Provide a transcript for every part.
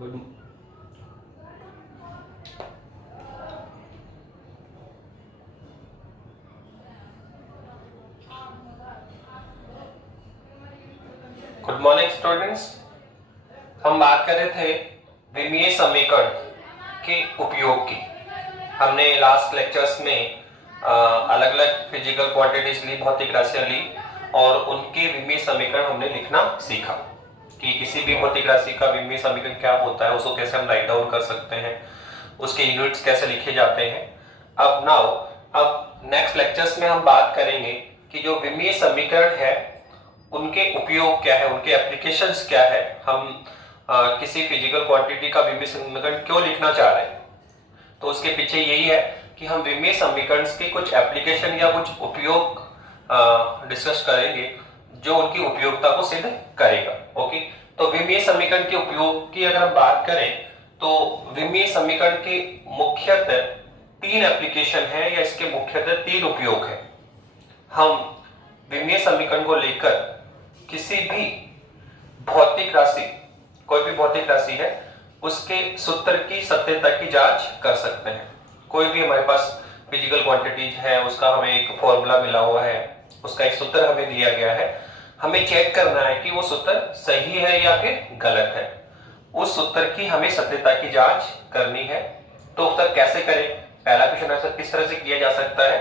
Good morning students. हम बात कर रहे थे विमीय समीकरण के उपयोग की। हमने लास्ट लेक्चर्स में अलग अलग फिजिकल क्वांटिटीज ली, भौतिक राशियां ली और उनके विमीय समीकरण हमने लिखना सीखा कि किसी भी भौतिक राशि का विमीय समीकरण क्या होता है, उसको कैसे हम राइट डाउन कर सकते हैं, उसके यूनिट्स कैसे लिखे जाते हैं। अब नेक्स्ट लेक्चर्स में हम बात करेंगे कि जो विमीय समीकरण है उनके उपयोग क्या है, उनके एप्लीकेशंस क्या है, हम किसी फिजिकल क्वांटिटी का विमीय समीकरण क्यों लिखना चाह रहे हैं। तो उसके पीछे यही है कि हम विमीय समीकरण के कुछ एप्लीकेशन या कुछ उपयोग डिस्कस करेंगे जो उनकी उपयोगिता को सिद्ध करेगा। ओके, तो विमीय समीकरण के उपयोग की अगर हम बात करें तो विमीय समीकरण के मुख्यतः तीन एप्लीकेशन है या इसके मुख्यतः तीन उपयोग है। हम विमीय समीकरण को लेकर किसी भी भौतिक राशि, कोई भी भौतिक राशि है, उसके सूत्र की सत्यता की जांच कर सकते हैं। कोई भी हमारे पास फिजिकल क्वांटिटीज है, उसका हमें एक फॉर्मूला मिला हुआ है, उसका एक सूत्र हमें दिया गया है, हमें चेक करना है कि वो सूत्र सही है या फिर गलत है। उस सूत्र की हमें सत्यता की जांच करनी है। तो उत्तर कैसे करें? पहला क्वेश्चन आंसर किस तरह से किया जा सकता है?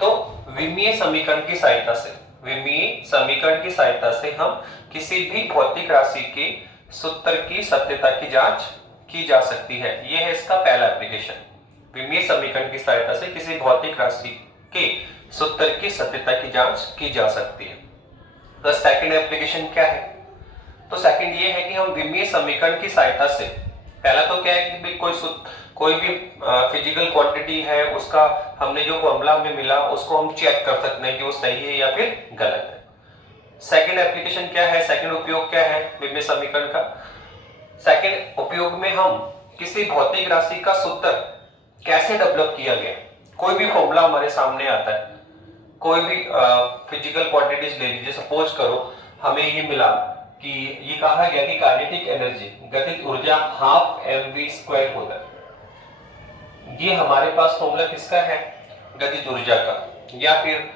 तो विमीय समीकरण की सहायता से, विमीय समीकरण की सहायता से हम किसी भी भौतिक राशि के सूत्र की सत्यता की जांच की जा सकती है। यह है इसका पहला एप्लीकेशन। विमीय समीकरण की सहायता से किसी भौतिक राशि के सूत्र की सत्यता की जांच की जा सकती है। तो सेकंड एप्लीकेशन क्या है? तो सेकंड ये है कि हम विमीय समीकरण की सहायता से, पहला तो क्या है कि कोई भी फिजिकल क्वांटिटी है, उसका हमने जो फॉर्मूला हमें मिला उसको हम चेक कर सकते हैं कि वो सही है या फिर गलत है। सेकंड एप्लीकेशन क्या है, सेकंड उपयोग क्या है विमीय समीकरण का? सेकंड उपयोग में हम किसी भौतिक राशि का सूत्र कैसे डेवलप किया गया, कोई भी फॉर्मूला हमारे सामने आता है, कोई भी फिजिकल क्वांटिटीज ले लीजिए, सपोज करो हमें ये मिला कि ये कहा गया कि काइनेटिक एनर्जी, गतिज ऊर्जा हाफ mv² होता है। ये हमारे पास फॉर्मूला किसका है? गतिज ऊर्जा का। या फिर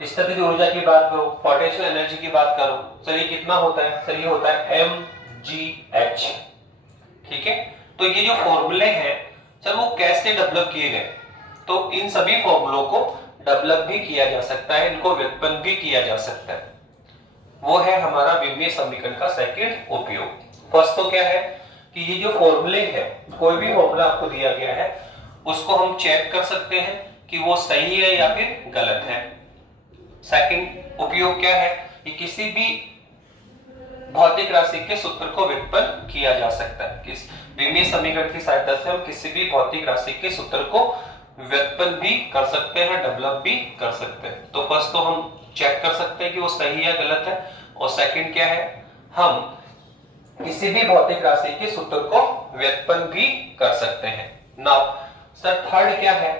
स्थितिज ऊर्जा की बात करो, पोटेंशियल एनर्जी की बात करो, चलिए कितना होता है? चलिए होता है mgh। ठीक है, तो ये जो फॉर्मूले हैं चलो वो कैसे डेवलप किए गए? तो इन सभी फॉर्मूलों को डेवलप भी किया जा सकता है, इनको व्युत्पन्न भी किया जा सकता है। वो है हमारा विमीय समीकरण का सेकंड उपयोग। फर्स्ट तो क्या है कि ये जो फॉर्मूले है, कोई भी फॉर्मूला आपको दिया गया है उसको हम चेक कर सकते हैं कि वो सही है या फिर गलत है। सेकंड उपयोग क्या है कि किसी भी भौतिक राशि के सूत्र को व्युत्पन्न किया जा सकता है। किस विमीय समीकरण की सहायता से हम किसी भी भौतिक राशि के सूत्र को व्युत्पन्न भी कर सकते हैं, डेवलप भी कर सकते हैं। तो फर्स्ट तो हम चेक कर सकते हैं कि वो सही है गलत है, और सेकंड क्या है, हम किसी भी भौतिक राशि के सूत्र को व्युत्पन्न भी कर सकते हैं। नाउ सर थर्ड क्या है?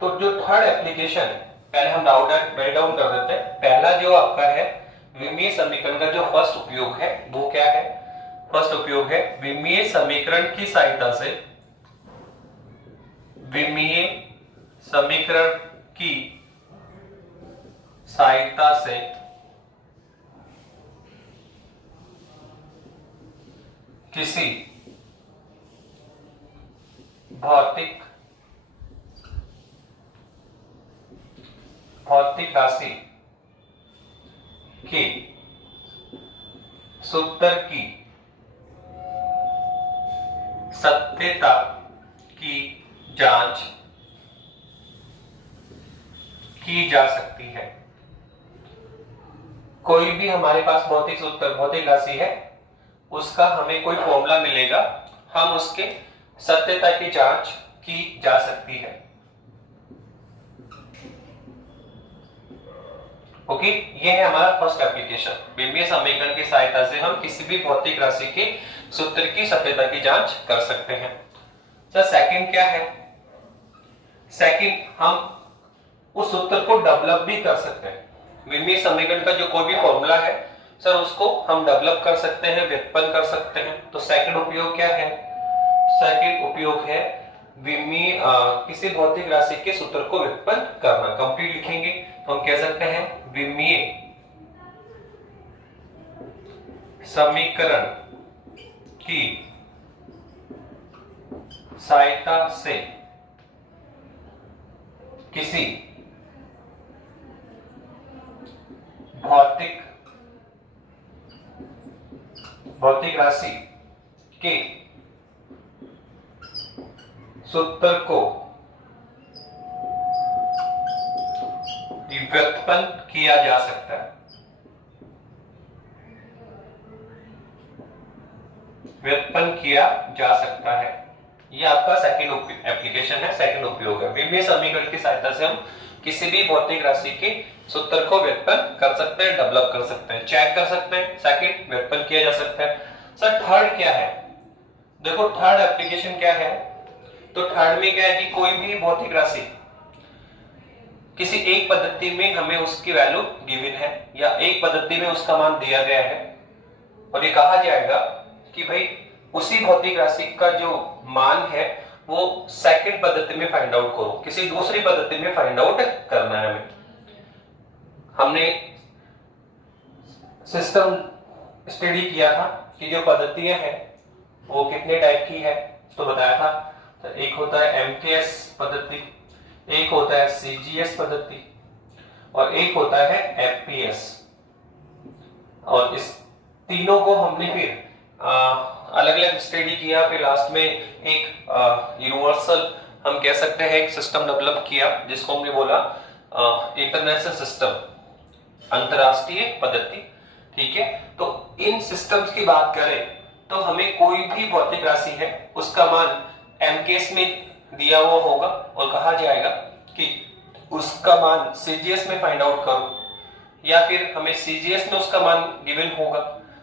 तो जो थर्ड एप्लीकेशन, पहले हम राइट डाउन कर देते हैं। पहला जो आपका है विमीय समीकरण का जो फर्स्ट उपयोग है वो क्या है? फर्स्ट उपयोग है विमीय समीकरण की सहायता से, विमीय समीकरण की सहायता से किसी भौतिक राशि के सूत्र की सत्यता की जांच की जा सकती है। कोई भी हमारे पास भौतिक सूत्र, भौतिक राशि है, उसका हमें कोई फॉर्मूला मिलेगा, हम उसके सत्यता की जांच की जा सकती है। ओके, ये है हमारा फर्स्ट एप्लीकेशन। विमीय समीकरण की सहायता से हम किसी भी भौतिक राशि के सूत्र की सत्यता की जांच कर सकते हैं। सर सेकंड क्या है? सेकंड हम उस सूत्र को डेवलप भी कर सकते हैं। विमीय समीकरण का जो कोई भी फॉर्मूला है सर उसको हम डेवलप कर सकते हैं, व्युत्पन्न कर सकते हैं। तो सेकंड उपयोग क्या है? सेकंड उपयोग है विमीय किसी भौतिक राशि के सूत्र को व्युत्पन्न करना। कंप्लीट लिखेंगे तो हम कह सकते हैं विमीय समीकरण की सहायता से किसी भौतिक राशि के सूत्र को व्युत्पन्न किया जा सकता है। व्युत्पन्न किया जा सकता है। यह आपका सेकंड एप्लीकेशन है, सेकंड उपयोग है। विमीय समीकरण की सहायता से हम किसी भी भौतिक राशि के सूत्र को व्युत्पन्न कर सकते हैं, डेवलप कर सकते हैं, चेक कर सकते हैं। सेकंड, व्युत्पन्न किया जा सकता है। सर थर्ड क्या है? देखो थर्ड एप्लीकेशन क्या है, तो थर्ड में क्या है कि कोई भी भौतिक राशि किसी एक पद्धति में हमें उसकी वैल्यू गिवन है या एक पद्धति में उसका मान दिया गया है और ये कहा जाएगा कि भाई उसी भौतिक राशि का जो मान है वो सेकंड पद्धति में फाइंड आउट करो, किसी दूसरी पद्धति में फाइंड आउट करना है हमें। हमने सिस्टम स्टडी किया था कि जो पद्धतियां हैं वो कितने टाइप की है, तो बताया था। तो एक होता है एमकेएस पद्धति, एक होता है सीजीएस पद्धति और एक होता है एफपीएस। और इस तीनों को हमने फिर अलग अलग स्टडी किया, फिर लास्ट में एक यूनिवर्सल हम कह सकते हैं एक सिस्टम डेवलप किया जिसको हमने बोला इंटरनेशनल सिस्टम, अंतरराष्ट्रीय पद्धति। ठीक है, तो इन सिस्टम्स की बात करें तो हमें कोई भी भौतिक राशि है उसका मान एमकेएस में दिया हुआ होगा और कहा जाएगा कि उसका मान सीजीएस में फाइंड आउट करो, या फिर हमें सीजीएस में उसका मान गिवन होगा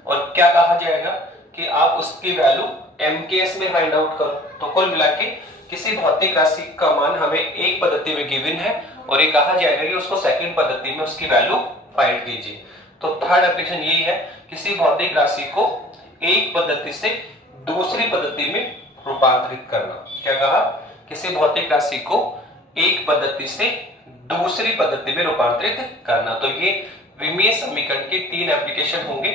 और क्या कहा जाएगा कि आप उसकी वैल्यू एमकेएस में फाइंड आउट करो। तो कुल मिला के किसी भौतिक राशि का मान हमें एक पद्धति में गिवन है और ये कहा जाएगा कि उसको सेकंड पद्धति में उसकी वैल्यू फाइंड कीजिए। तो थर्ड एप्लीकेशन यही है, किसी भौतिक राशि को एक पद्धति से दूसरी पद्धति में रूपांतरित करना। क्या कहा? किसी भौतिक राशि को एक पद्धति से दूसरी पद्धति में रूपांतरित करना। तो ये विमीय समीकरण के तीन एप्लीकेशन होंगे।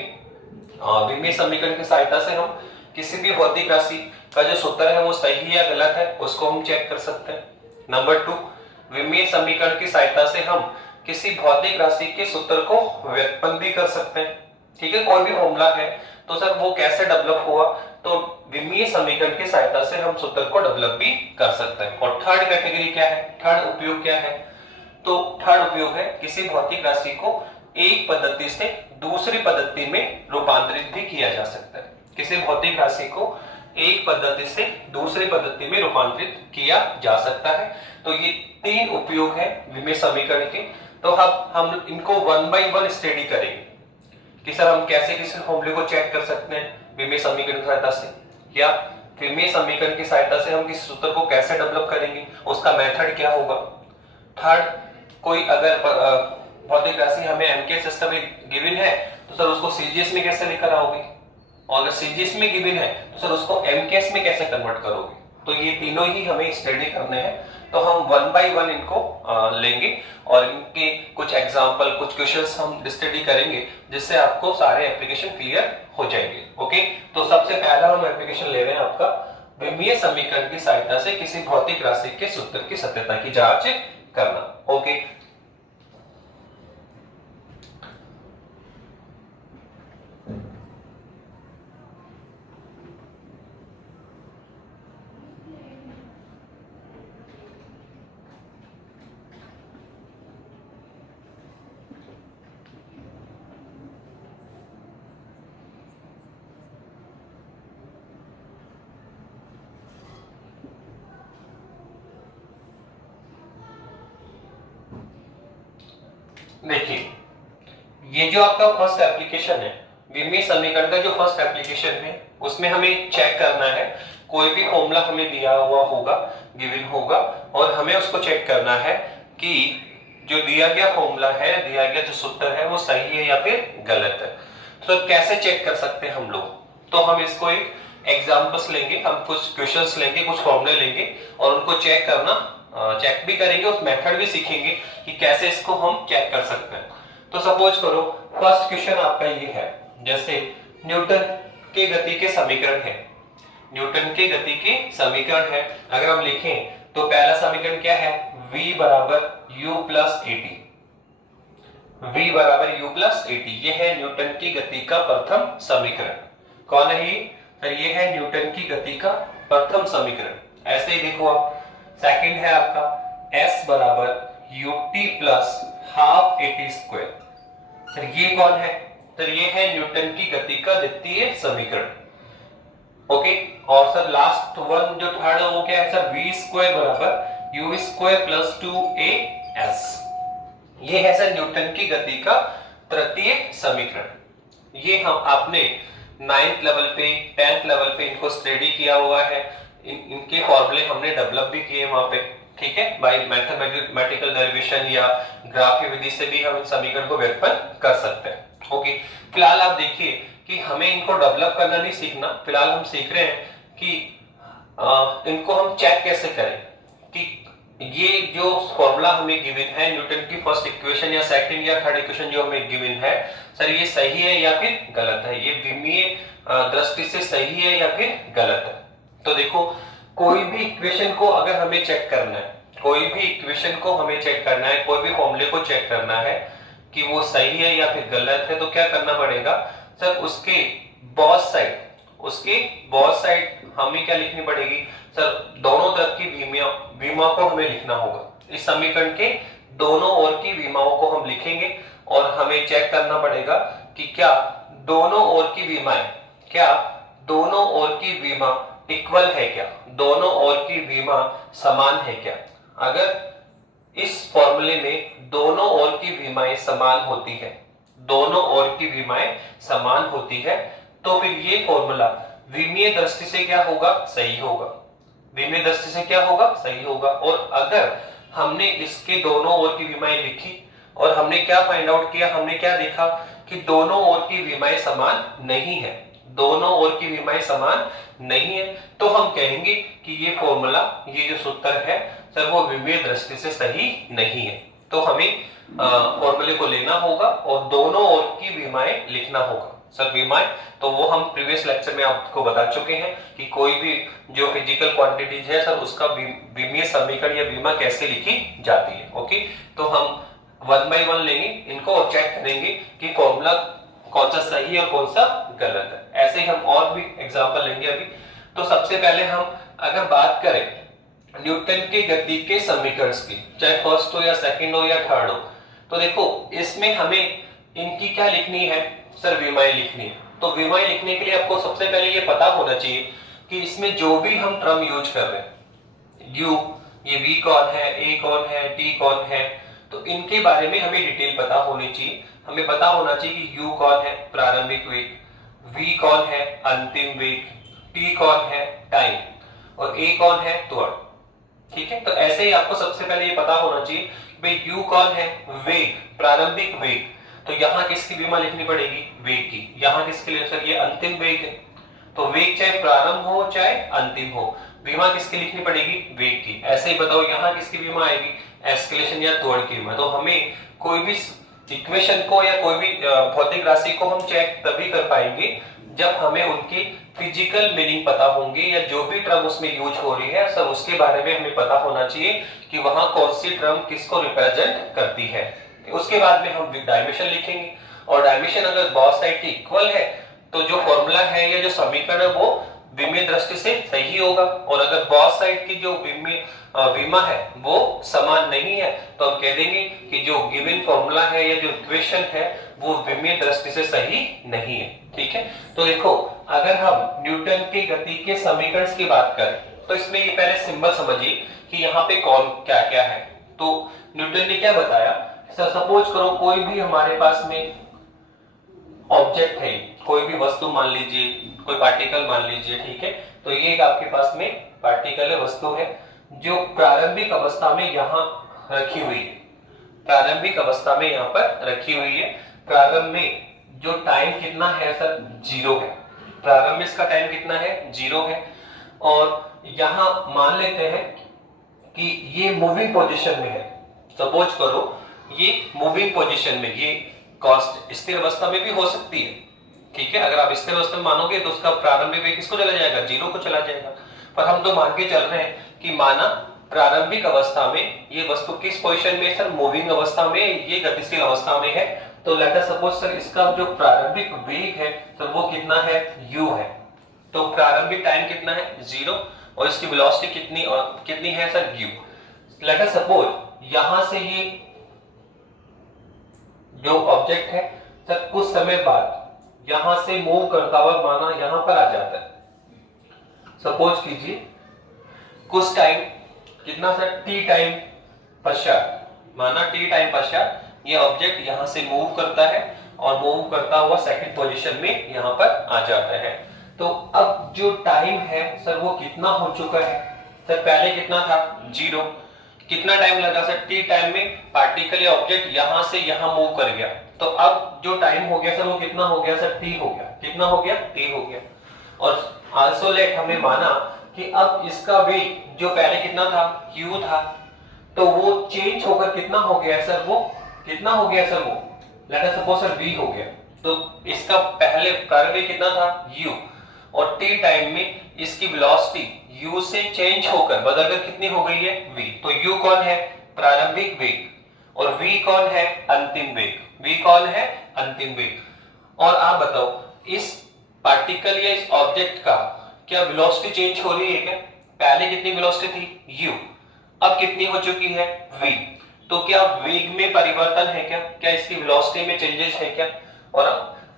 विमीय समीकरण की सहायता से हम किसी भी भौतिक राशि का जो सूत्र है वो सही है या गलत है उसको हम चेक कर सकते हैं। नंबर 2, विमीय समीकरण की सहायता से हम किसी भौतिक राशि के सूत्र को व्युत्पन्न भी कर सकते हैं। ठीक है, कोई भी फॉर्मूला है तो सर वो कैसे डेवलप हुआ, तो विमीय समीकरण की सहायता से हम सूत्र को डेवलप भी कर सकते हैं। और थर्ड कैटेगरी क्या है, थर्ड उपयोग क्या है, तो थर्ड उपयोग है किसी भौतिक राशि को एक पद्धति से दूसरी पद्धति में रूपांतरित भी किया जा सकता है। किसी भौतिक राशि को एक पद्धति से दूसरी पद्धति में रूपांतरित किया जा सकता है। तो ये तीन उपयोग है विमीय समीकरण के। तो अब हम इनको वन बाय वन स्टडी करेंगे कि सर हम कैसे किसी फॉर्मूले को चेक कर सकते हैं विमीय समीकरण की सहायता से, या विमीय समीकरण की सहायता से हम किसी सूत्र को कैसे डेवलप करेंगे, उसका मेथड क्या होगा। थर्ड, कोई अगर भौतिक राशि हमें एमके सिस्टम में गिवन है तो सर उसको सीजीएस में कैसे लेकर आओगे, और अगर सीजीएस में गिवन है तो सर उसको एमकेएस में कैसे कन्वर्ट करोगे। तो ये तीनों ही हमें स्टडी करने हैं। तो हम वन बाय वन इनको लेंगे और इनके कुछ एग्जांपल, कुछ क्वेश्चंस हम स्टडी करेंगे जिससे आपको सारे एप्लीकेशन क्लियर हो जाएंगे। ओके, तो सबसे पहला हम एप्लीकेशन ले रहे हैं आपका विमीय समीकरण की सहायता से किसी भौतिक राशि के सूत्र की सत्यता की जांच करना। ओके, देखिए ये जो आपका फर्स्ट एप्लीकेशन है विमीय समीकरण का, जो फर्स्ट एप्लीकेशन है उसमें हमें चेक करना है कोई भी फॉर्मूला हमें दिया हुआ होगा, गिवन होगा, और हमें उसको चेक करना है कि जो दिया गया फॉर्मूला है, दिया गया जो सूत्र है वो सही है या फिर गलत है। तो कैसे चेक कर सकते हैं हम लोग, तो हम इसको एक एग्जांपल्स लेंगे, हम कुछ क्वेश्चंस लेंगे, कुछ फॉर्मूले लेंगे और उनको चेक करना, चेक भी करेंगे और मेथड भी सीखेंगे कि कैसे इसको हम चेक कर सकते हैं। तो सपोज करो फर्स्ट क्वेश्चन आपका ये है, जैसे न्यूटन के गति के समीकरण है, न्यूटन के गति के समीकरण है। अगर हम लिखें तो पहला समीकरण क्या है, v बराबर u प्लस एटी, v बराबर u प्लस एटी, ये है न्यूटन की गति का प्रथम समीकरण। कौन है ये? सर ये है न्यूटन की गति का प्रथम समीकरण। ऐसे ही देखो आप, सेकंड है आपका s बराबर ut plus half eighty square. Sir ये कौन है? सर ये है न्यूटन की गति का द्वितीय समीकरण। ओके, और सर लास्ट वन जो थर्ड है वो क्या है सर, v स्क्वायर बराबर u स्क्वायर प्लस 2as। ये है सर न्यूटन की गति का तृतीय समीकरण। ये हम आपने 9th लेवल पे 10th लेवल पे इनको स्टडी किया हुआ है, इनके फॉर्मूले हमने डेवलप भी किए वहां पे, ठीक है, बाय मैथमेटिकल डेरिवेशन या ग्राफ की विधि से भी हम इन समीकरण को व्युत्पन्न कर सकते हैं। ओके, फिलहाल आप देखिए कि हमें इनको डेवलप करना नहीं सीखना, फिलहाल हम सीख रहे हैं कि इनको हम चेक कैसे करें कि ये जो फॉर्मूला हमें गिवन है न्यूटन की फर्स्ट इक्वेशन या सेकंड या थर्ड इक्वेशन जो हमें गिवन है, सर ये सही है या फिर गलत है, ये विमीय दृष्टि से सही है या फिर गलत है। तो देखो कोई भी इक्वेशन को अगर हमें चेक करना है, कोई भी इक्वेशन को हमें चेक करना है, कोई भी फॉर्मूले को चेक करना है कि वो सही है या फिर गलत है, तो क्या करना पड़ेगा सर, उसके बोथ साइड, उसके बोथ साइड हमें क्या लिखनी पड़ेगी सर, दोनों तरफ की विमा को हमें लिखना होगा। इस समीकरण के दोनों ओर की विमाओं को हम लिखेंगे और हमें चेक करना पड़ेगा कि क्या दोनों ओर की विमाएं, क्या दोनों ओर की विमा इक्वल है, क्या दोनों ओर की विमा समान है क्या। अगर इस फॉर्मूले में दोनों ओर की विमाएं समान होती है, दोनों ओर की विमाएं समान होती है, तो फिर ये फॉर्मूला विमीय दृष्टि से क्या होगा, सही होगा। विमीय दृष्टि से क्या होगा, सही होगा। और अगर हमने इसके दोनों ओर की विमाएं लिखी और हमने क्या फाइंड आउट किया, हमने क्या देखा कि दोनों ओर की विमाएं समान नहीं है, दोनों ओर की विमाएं समान नहीं है, तो हम कहेंगे कि ये फॉर्मूला, ये जो सूत्र है सर वो विमीय दृष्टि से सही नहीं है। तो हमें फॉर्मूले को लेना होगा और दोनों ओर की विमाएं लिखना होगा। सर विमाएं तो वो हम प्रीवियस लेक्चर में आपको बता चुके हैं कि कोई भी जो फिजिकल क्वांटिटीज है सर उसका विमीय समीकरण या विमा कैसे लिखी जाती है। ओके, तो हम वन बाय वन लेंगे इनको और चेक करेंगे कि फॉर्मूला कौन सा सही है और कौन सा गलत है। ऐसे ही हम और भी एग्जांपल लेंगे अभी। तो सबसे पहले हम अगर बात करें न्यूटन की गति के समीकरण की, चाहे फर्स्ट हो या सेकंड हो या थर्ड हो, तो देखो इसमें हमें इनकी क्या लिखनी है सर, विमाएं लिखनी है। तो विमाएं लिखने के लिए आपको सबसे पहले ये पता होना चाहिए कि इसमें जो भी हम टर्म यूज कर रहे हैं, यू, ये v कौन है, a कौन है, t कौन है, तो इनके बारे में हमें डिटेल पता होनी चाहिए। हमें पता होना चाहिए कि u कौन है, प्रारंभिक वेग, v कौन है, अंतिम वेग, t कौन है, टाइम, और a कौन है, त्वरण। ठीक है, तो ऐसे ही आपको सबसे पहले ये पता होना चाहिए भाई u कौन है, वेग, प्रारंभिक वेग, तो यहाँ किसकी विमा लिखनी पड़ेगी, वेग की। यहाँ किसके लिए सर, ये अंतिम वेग है, तो वेग चाहे प्रारंभ हो चाहे अंतिम हो, विमा किसकी लिखनी पड़ेगी, वेग की। ऐसे ही बताओ यहाँ किसकी विमा आएगी, एस्केलेशन या त्वरण की विमा। तो हमें कोई भी इक्वेशन को या कोई भी भौतिक राशि को हम चेक तभी कर पाएंगे जब हमें उनकी फिजिकल मीनिंग पता होंगे, या जो भी टर्म उसमें यूज हो रही है सर उसके बारे में हमें पता होना चाहिए कि वहां कौन सी टर्म किसको रिप्रेजेंट करती है। उसके बाद में हम डायमेंशन लिखेंगे, और डायमेंशन अगर बोथ साइड की इक्वल है तो जो फॉर्मूला है या जो समीकरण है वो विमीय दृष्टि से सही होगा। और अगर बोथ साइड की जो विमा है वो समान नहीं है तो हम कह देंगे कि जो गिवन फॉर्मूला है या जो इक्वेशन है वो विमीय दृष्टि से सही नहीं है। ठीक है, तो देखो अगर हम न्यूटन की गति के समीकरण की बात करें तो इसमें ये पहले सिंबल समझिए कि यहाँ पे कौन क्या क्या है। तो न्यूटन ने क्या बताया, सपोज करो कोई भी हमारे पास में ऑब्जेक्ट है, कोई भी वस्तु मान लीजिए, कोई पार्टिकल मान लीजिए, ठीक है, तो ये एक आपके पास में पार्टिकल है, वस्तु है जो प्रारंभिक अवस्था में यहाँ रखी हुई है, प्रारंभिक अवस्था में यहाँ पर रखी हुई है। प्रारंभ में जो टाइम कितना है सर, 0 है, प्रारंभ में इसका टाइम कितना है, 0 है। और यहां मान लेते हैं कि ये मूविंग पोजीशन में है, सपोज करो ये मूविंग पोजीशन में, ये कॉस्ट स्थिर अवस्था में भी हो सकती है, ठीक है। अगर आप स्थिर अवस्था में मानोगे तो उसका प्रारंभिक वेग किसको चला जाएगा, 0 को चला जाएगा। पर हम तो मान के चल रहे हैं कि माना प्रारंभिक अवस्था में ये वस्तु किस पोजीशन में है सर, मूविंग अवस्था में, ये गतिशील अवस्था में है। तो लेट अस सपोज सर इसका जो प्रारंभिक वेग है तो वो कितना है, u है। तो प्रारंभिक टाइम कितना है, 0, और इसकी वेलोसिटी कितनी है sir, u। Let us suppose यहां से ये जो ऑब्जेक्ट है सर कुछ समय बाद यहां से मूव करता हुआ माना यहां पर आ जाता है। सपोज कीजिए कुछ टाइम, कितना सर, t टाइम पश्चात, माना t टाइम पश्चात ये ऑब्जेक्ट यहां से मूव करता है और मूव करता हुआ सेकंड पोजीशन में यहां पर आ जाता है। तो अब जो टाइम है सर वो कितना हो चुका है सर, पहले कितना था, 0। कितना टाइम लगा सर, t टाइम में पार्टिकल या ऑब्जेक्ट यहां से यहां मूव कर गया। तो अब जो टाइम हो गया सर वो कितना हो गया सर, t हो गया। कितना हो गया, t हो गया। और आल्सो लेट हमने माना कि अब इसका वेग जो पहले कितना था, u था, तो वो चेंज होकर कितना हो गया सर, वो कितना हो गया सर, वो let us suppose sir v हो गया। तो इसका पहले प्रारंभिक कितना था, u, और t टाइम में इसकी वेलोसिटी u से चेंज होकर बदलकर कितनी हो गई है, v। तो u कौन है, प्रारंभिक वेग, और v कौन है, अंतिम वेग। v कौन है, अंतिम वेग। और आप बताओ इस पार्टिकल या इस ऑब्जेक्ट का क्या वेलोसिटी चेंज हो रही है क्या, पहले कितनी वेलोसिटी थी, u, अब कितनी हो चुकी है, v। तो क्या वेग में परिवर्तन है क्या इसकी वेलोसिटी में चेंजेस है क्या। और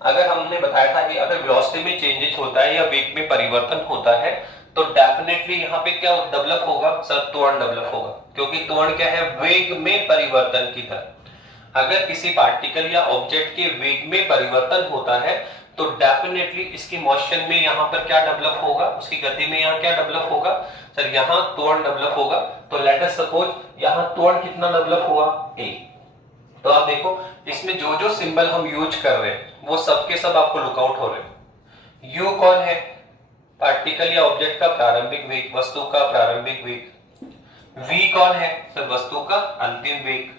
अगर हमने बताया था कि अगर वेलोसिटी में चेंजेस होता है या वेग में परिवर्तन होता है तो डेफिनेटली यहाँ पे क्या डेवलप होगा सर, त्वरण डेवलप होगा, क्योंकि त्वरण क्या है, वेग में परिवर्तन की तरह। अगर किसी पार्टिकल या ऑब्जेक्ट के वेग में परिवर्तन होता है तो डेफिनेटली इसकी मोशन में यहाँ पर क्या डेवलप होगा, उसकी गति में यहाँ क्या डेवलप होगा सर, यहाँ त्वरण डेवलप होगा। तो लेट अस सपोज यहाँ त्वरण कितना डेवलप हुआ, a। तो आप देखो इसमें जो जो सिंबल हम यूज कर रहे हैं वो सब के सब आपको लुकआउट हो रहे हैं। u कौन है, पार्टिकल या ऑब्जेक्ट का प्रारंभिक वेग, वस्तु का प्रारंभिक वेग। v कौन है सर, वस्तु का अंतिम वेग।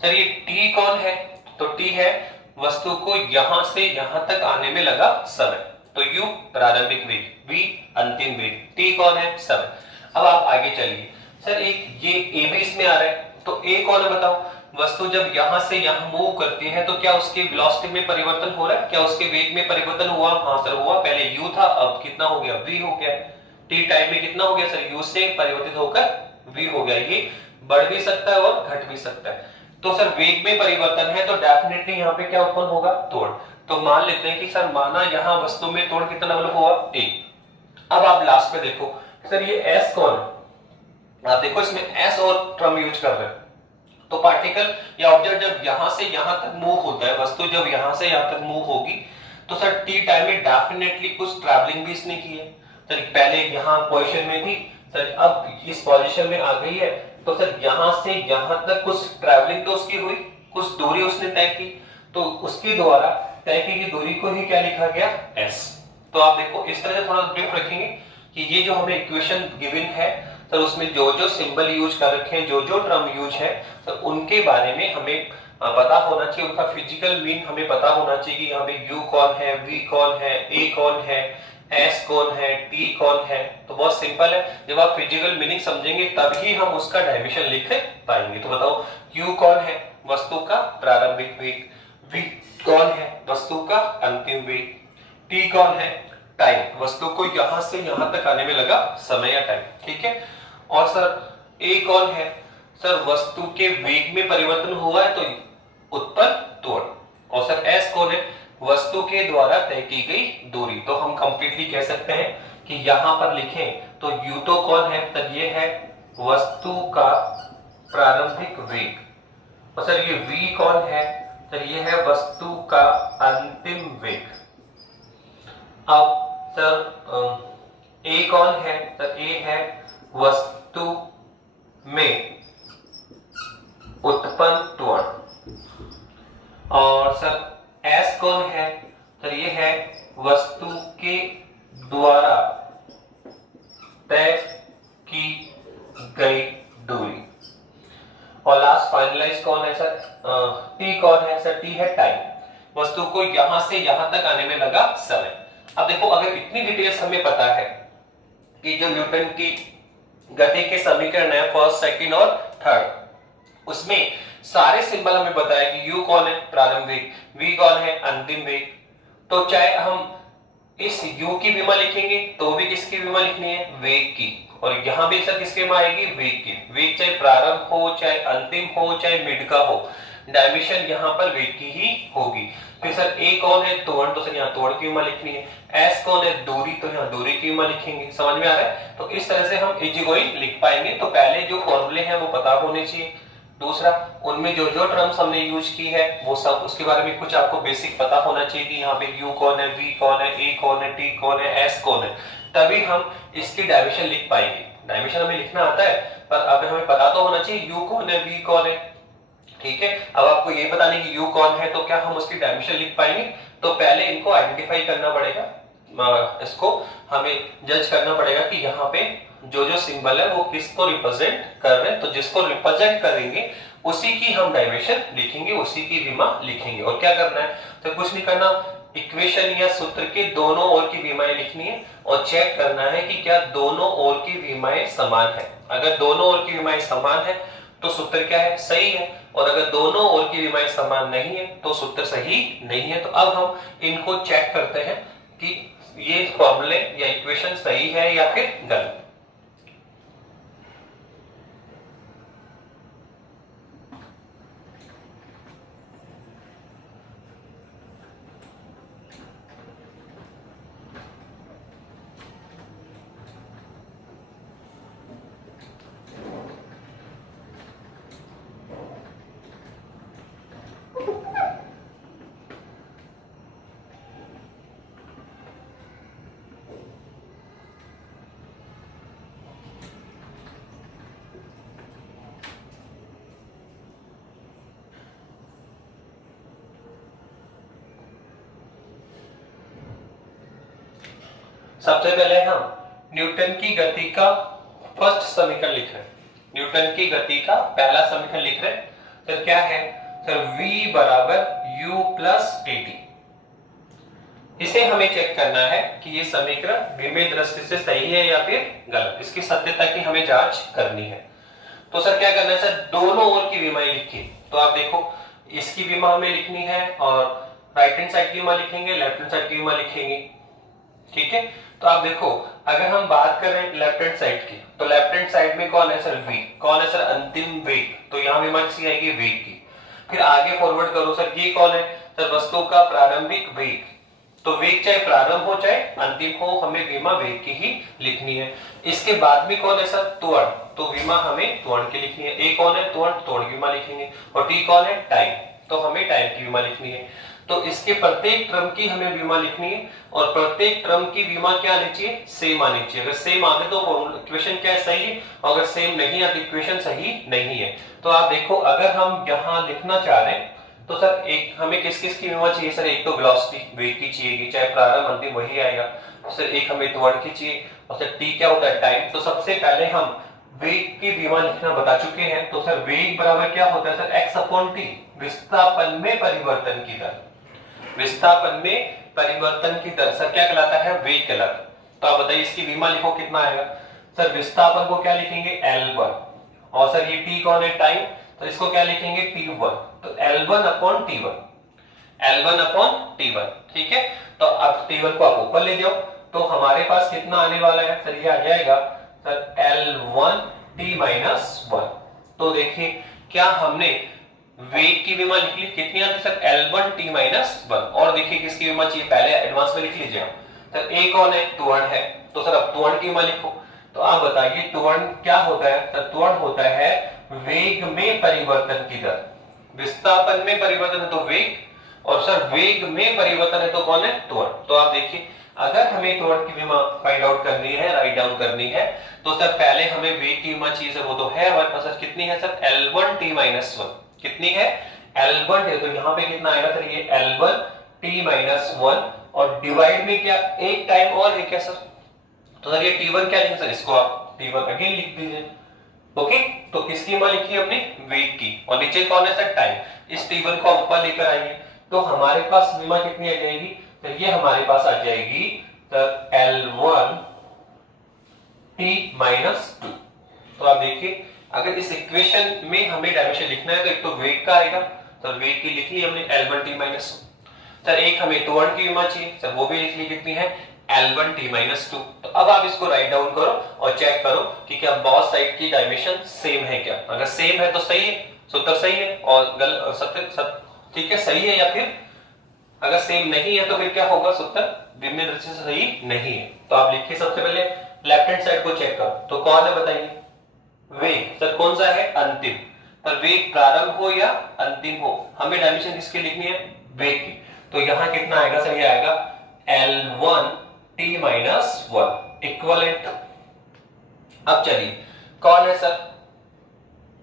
सर ये t कौन है, तो t है वस्तु को यहां से यहां तक आने में लगा समय। तो u प्रारंभिक वेग, v अंतिम वेग, t कौन है, समय। अब आप आगे चलिए सर, एक ये a भी इसमें आ रहा है, तो a कौन है बताओ, वस्तु जब यहां से यहां मूव करती है तो क्या उसके वेलोसिटी में परिवर्तन हो रहा है, क्या उसके वेग में परिवर्तन हुआ, हाँ सर हुआ। पहले u था, अब कितना हो गया, v हो गया। t टाइम में कितना हो गया सर, u से परिवर्तित होकर v हो गया। ये बढ़ भी सकता है और घट भी सकता है। तो सर वेग में परिवर्तन है तो डेफिनेटली यहाँ पे क्या उत्पन्न होगा, त्वरण। तो मान लेते हैं कि सर माना यहाँ वस्तु में त्वरण कितना डेवलप हुआ, a। अब आप लास्ट में देखो सर ये s कौन है, आप देखो इसमें s और टर्म यूज कर रहे हैं। तो पार्टिकल या ऑब्जेक्ट जब यहां से यहां तक मूव होता है, वस्तु जब यहां से यहां तक मूव होगी तो सर t टाइम में डेफिनेटली कुछ ट्रैवलिंग भी इसने की है। सर पहले यहाँ पोजीशन में थी सर, अब इस पोजीशन में आ गई है, तो सर यहां से यहां तक कुछ ट्रैवलिंग तो उसकी हुई, कुछ दूरी उसने तय की, तो उसके द्वारा तय की गई दूरी को ही क्या लिखा गया, s। तो आप देखो इस तरह से थोड़ा ब्रीफ रखेंगे कि ये जो हमें इक्वेशन गिवन है सर उसमें जो जो सिंबल यूज कर रखे हैं, जो जो टर्म यूज है सर उनके बारे में हमें पता होना चाहिए, उनका फिजिकल मीन हमें पता होना चाहिए कि यहाँ पे u कौन है, v कौन है, a कौन है, s कौन है, t कौन है। तो बहुत सिंपल है, जब आप फिजिकल मीनिंग समझेंगे तभी हम उसका डायमेंशन लिख पाएंगे। तो बताओ u कौन है, वस्तु का प्रारंभिक वेग, v कौन है, वस्तु का अंतिम वेग, t कौन है, टाइम, वस्तु को यहां से यहां तक आने में लगा समय या टाइम, ठीक है। और सर a कौन है, सर वस्तु के वेग में परिवर्तन हुआ है तो उत्पन्न त्वरण। और सर s कौन है, वस्तु के द्वारा तय की गई दूरी। तो हम कंप्लीटली कह सकते हैं कि यहां पर लिखें तो u तो कौन है, सर ये है वस्तु का प्रारंभिक वेग, और सर ये v कौन है, सर ये है वस्तु का अंतिम वेग। अब सर a कौन है, सर a है वस्तु में उत्पन्न त्वरण, और सर s कौन है, सर ये है वस्तु के द्वारा तय की गई दूरी। और लास्ट फाइनलाइज कौन है सर? टी कौन है सर? टी है टाइम, वस्तु को यहां से यहां तक आने में लगा समय। अब देखो, अगर इतनी डिटेल्स हमें पता है कि जो न्यूटन की गति के समीकरण है फर्स्ट, सेकंड और थर्ड, उसमें सारे सिंबल हमें पता है कि u कौन है? प्रारंभ वेग, v कौन है? अंतिम वेग। तो चाहे हम इस u की विमा लिखेंगे तो भी किसकी विमा लिखनी है? वेग की। और यहां भी सर किसकी विमा आएगी? वेग की। वेग चाहे प्रारंभ हो, चाहे अंतिम हो, चाहे मिड का हो, डायमेंशन यहां पर वेग की ही होगी। फिर सर a कौन है? त्वरण, तो सर यहाँ त्वरण की विमा लिखनी है। s कौन है? दूरी, तो यहाँ दूरी की विमा लिखेंगे। समझ में आ रहा है? तो इस तरह से हम इजीगोइंग लिख पाएंगे। तो पहले जो फॉर्मूले हैं वो पता होने चाहिए। दूसरा, उनमें जो जो टर्म्स हमने यूज की है वो सब उसके बारे में कुछ आपको बेसिक पता होना चाहिए कि यहाँ पे u कौन है, v कौन है, a कौन है, t कौन है, s कौन है। तभी हम इसकी डायमेंशन लिख पाएंगे। डायमेंशन हमें लिखना आता है, पर अब हमें पता तो होना चाहिए u कौन है, v कौन है। ठीक है, अब आपको ये पता नहीं कि u कौन है तो क्या हम उसकी डायमेंशन लिख पाएंगे? तो पहले इनको आइडेंटिफाई करना पड़ेगा, इसको हमें जज करना पड़ेगा कि यहाँ पे जो जो सिंबल है वो किसको रिप्रेजेंट कर रहे हैं। तो जिसको रिप्रेजेंट करेंगे उसी की हम डायमेंशन लिखेंगे, उसी की विमा लिखेंगे। और क्या करना है? तो कुछ नहीं करना, इक्वेशन या सूत्र के दोनों ओर की विमाएं लिखनी है और चेक करना है कि क्या दोनों ओर की विमाएं समान है। अगर दोनों ओर की विमाएं समान है तो सूत्र क्या है? सही है। और अगर दोनों ओर की विमाएं समान नहीं है तो सूत्र सही नहीं है। तो अब हम इनको चेक करते हैं कि ये फॉर्मूले या इक्वेशन सही है या फिर गलत। सबसे पहले हम न्यूटन की गति का फर्स्ट समीकरण लिख रहे हैं। न्यूटन की गति का पहला समीकरण लिख रहे हैं। तो क्या है सर? v बराबर u प्लस dt। इसे हमें चेक करना है कि ये समीकरण विमेय दृष्टि से सही है या फिर गलत। इसकी सत्यता की हमें जांच करनी है। तो सर क्या करना है सर? दोनों ओर की विमाएं लिखिए। तो आप देखो, इसकी विमा हमें लिखनी है और राइट हैंड साइड की विमा लिखेंगे, लेफ्ट हैंड साइड की विमा लिखेंगे। ठीक है, तो आप देखो, अगर हम बात करें लेफ्ट हैंड साइड की, तो लेफ्ट हैंड साइड में कौन है सर? v। कौन है सर? अंतिम वेग। तो यहाँ विमा किसकी आएगी? वेग की। फिर आगे फॉरवर्ड करो सर, ये कौन है सर? वस्तु का प्रारंभिक वेग। तो वेग चाहे प्रारंभ हो चाहे अंतिम हो, हमें विमा वेग की ही लिखनी है। इसके बाद में कौन है सर? त्वरण। तो विमा हमें त्वरण की लिखनी है। a कौन है? त्वरण, त्वरण की विमा लिखेंगे। और t कौन है? टाइम, तो हमें टाइम की विमा लिखनी है। तो इसके प्रत्येक क्रम की हमें विमा लिखनी है और प्रत्येक क्रम की विमा क्या आनी चाहिए? सेम आनी चाहिए। अगर सेम आते तो इक्वेशन क्या है? सही है। और अगर सेम नहीं आती इक्वेशन सही नहीं है। तो आप देखो, अगर हम यहाँ लिखना चाह रहे हैं तो सर एक हमें किस किस की विमा चाहिए सर? एक तो वेलोसिटी वेग की चाहिए, चाहे प्रारंभ अंतिम वही आएगा। सर एक हमें त्वरण की चाहिए और सर टी क्या होता है? टाइम। तो सबसे पहले हम वेग की विमा लिखना बता चुके हैं। तो सर वेग बराबर क्या होता है सर? x अपॉन टी, विस्थापन में परिवर्तन की दर। विस्थापन में परिवर्तन की दर सर क्या कहलाता है? वेग कहलाता है। तो आप बताइए इसकी विमा लिखो, कितना आएगा सर? विस्थापन को क्या लिखेंगे? L1। और सर ये t कौन है? टाइम, तो इसको क्या लिखेंगे? T1। तो L1 upon T1, L1 upon T1। ठीक है, तो अब T1 को आप ऊपर ले जाओ तो हमारे पास कितना आने वाला है सर? ये आ जाएगा सर L1 T माइनस 1। तो देखिए, क्या हमने वेग की विमा लिख ली? कितनी आती सर? L1 T minus 1। और देखिए किसकी विमा चाहिए? पहले एडवांस में लिख लीजिए सर। a कौन है? त्वरण है। तो सर अब त्वरण की विमा लिखो। तो आप बताइए त्वरण क्या होता है सर? त्वरण होता है वेग में परिवर्तन की दर। विस्थापन में परिवर्तन है तो वेग, और सर वेग में परिवर्तन है तो कौन है? त्वरण। तो आप देखिए, अगर हमें त्वरण की विमा फाइंड आउट करनी है, राइट डाउन करनी है, तो सर पहले हमें वेग की विमा चाहिए सर। वो तो है हमारे पास सर। कितनी है सर? L1 T minus 1। कितनी है? L1 है। तो यहाँ पे कितना आएगा सर? ये L1 T माइनस 1। और डिवाइड में क्या एक टाइम और है क्या सर? तो सर ये T1 क्या लिखें सर, इसको आप T1 अगेन लिख दीजिए। ओके, तो किसकी मान लिखी हमने? वेग की। और नीचे कौन है सर? टाइम। इस T1 को ऊपर लेकर आइए तो हमारे पास विमा कितनी आ जाएगी? तो ये हमारे पास आ जाएगी L1 T - 2। तो आप देखिए अगर इस इक्वेशन में हमें डायमेंशन लिखना है तो एक तो वेग का आएगा, तो वेग की लिख ली हमने L1 T - 2। सर एक हमें त्वरण की विमा चाहिए, सर वो भी लिख ली, कितनी है? L1 T - 2। तो अब आप इसको राइट डाउन करो और चेक करो कि क्या बॉस साइड की डायमेंशन सेम है क्या। अगर सेम है तो सही है, सूत्र सही है, और सत्य ठीक है सही है, या फिर अगर सेम नहीं है तो फिर क्या होगा? सूत्र विमिन्न दृष्टि से सही नहीं है। तो आप लिखिए सबसे पहले लेफ्ट हैंड साइड को चेक करो, तो कौन है बताइए? वेग। सर कौन सा है? अंतिम। पर वेग प्रारंभ हो या अंतिम हो, हमें डायमेंशन किसकी लिखनी है? वेग की। तो यहां कितना आएगा सर? ये आएगा L1 T - 1 इक्विवेलेंट। अब चलिए कौन है सर?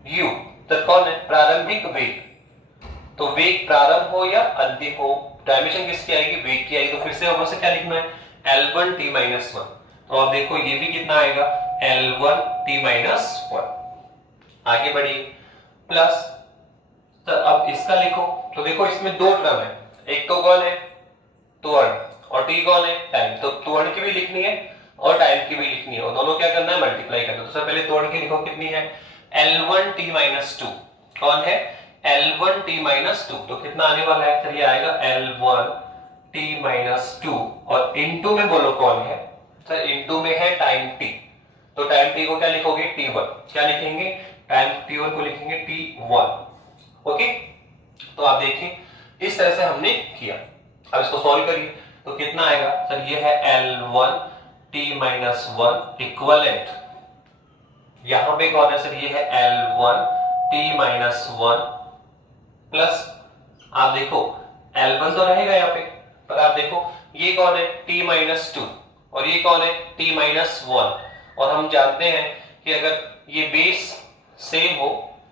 U। सर कौन है? प्रारंभिक वेग। तो वेग प्रारंभ हो या अंतिम हो, डायमेंशन किसकी आएगी? वेग की आएगी। तो फिर से ऊपर से क्या लिखना है? L1 T - 1। तो आप देखो ये भी कितना आएगा? L1 T - 1। आगे बढ़िए प्लस, सर अब इसका लिखो। तो देखो इसमें दो टर्म है, एक तो कौन है? त्वरण, और टी कौन है? टाइम। तो त्वरण की भी लिखनी है और टाइम की भी लिखनी है, और दोनों क्या करना है? मल्टीप्लाई करना है। तो सर पहले त्वरण की लिखो, कितनी है? L1 T - 2। कौन है? L1 T - 2। तो कितना आने वाला है? सर ये आएगा L1 T - 2, और इनटू में बोलो कौन है? सर इनटू में है टाइम t। तो टाइम t को क्या लिखोगे? T1। क्या लिखेंगे? टाइम T1 को लिखेंगे T1। ओके, तो आप देखिए इस तरह से हमने किया। अब इसको सॉल्व करिए तो कितना आएगा? सर ये है L1 T - 1 इक्विवेलेंट। यहां पे कौन है सर? ये है L1 T - 1 प्लस, आप देखो L1 तो रहेगा यहाँ पे, पर आप देखो ये कौन है? T - 2, और ये कौन है? T - 1। और हम जानते हैं कि अगर ये बेस सेम हो,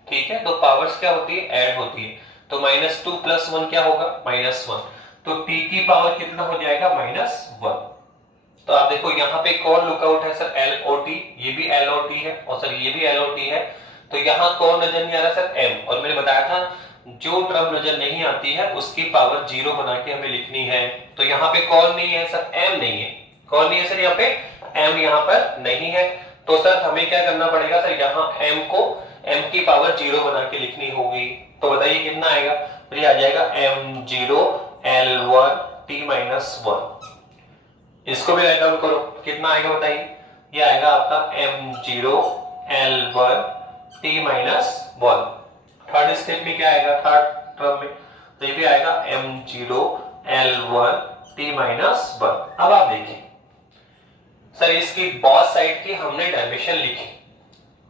ठीक है, तो पावर्स क्या होती है? ऐड होती है। तो -2 + 1 क्या होगा? -1। तो t की पावर कितना हो जाएगा? -1। तो आप देखो यहाँ पे कौन लुकआउट है सर? LOT। ये भी LOT है, और सर ये भी LOT है। तो यहाँ कौन नजर नहीं आ रहा सर? M। और मैंने बताया था जो टर्म नजर नहीं आती है उसकी पावर 0 बना के हमें लिखनी है। तो यहाँ पे कौन नहीं है सर? M नहीं है। कौन नहीं है सर? यहाँ पे M यहाँ पर नहीं है। तो सर हमें क्या करना पड़ेगा सर? यहाँ M को M की पावर 0 बना के लिखनी होगी। तो बताइए कितना आएगा? तो ये आ जाएगा M0 L1 T - 1। इसको भी राइट डाउन करो, कितना आएगा बताइए? ये आएगा आपका M0 L1 T - 1। Third step में क्या आएगा? थर्ड टर्म में तो ये भी आएगा M0 L1 T - 1। अब आप देखिए सर इसकी बॉस साइड की हमने डायमेंशन लिखी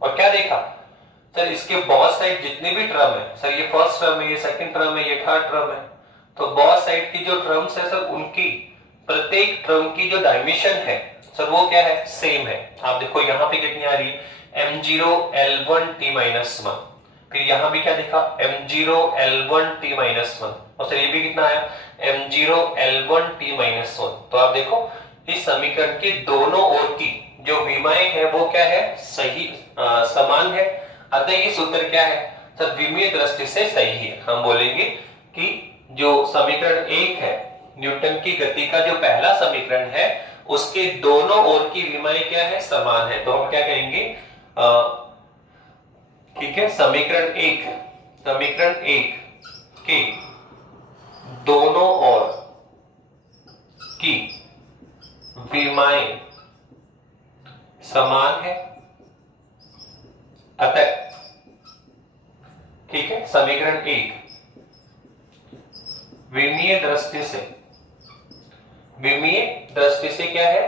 और क्या देखा सर? इसके बॉस साइड जितने भी टर्म है सर, ये फर्स्ट टर्म है, ये सेकंड टर्म है, ये थर्ड टर्म है, तो बॉस साइड की जो टर्म्स है सर उनकी प्रत्येक टर्म की जो डायमेंशन है सर वो क्या है? सेम है। आप देखो यहाँ पे कितनी आ रही है? M0 L1 T - 1। फिर यहाँ भी क्या देखा? M0 L1 T - 1, और सर ये भी कितना आया? M0 L1 T - 1। तो आप देखो इस समीकरण के दोनों ओर की जो विमाएं है वो क्या है? सही समान है। अतः ये सूत्र क्या है सर? विमीय दृष्टि से सही है। हम बोलेंगे कि जो समीकरण 1 है, न्यूटन की गति का जो पहला समीकरण है, उसके दोनों ओर की विमाएं क्या है? समान है। तो हम क्या कहेंगे? ठीक है, समीकरण 1 के दोनों ओर की विमाएं समान है, अतः ठीक है समीकरण 1 विमीय दृष्टि से क्या है?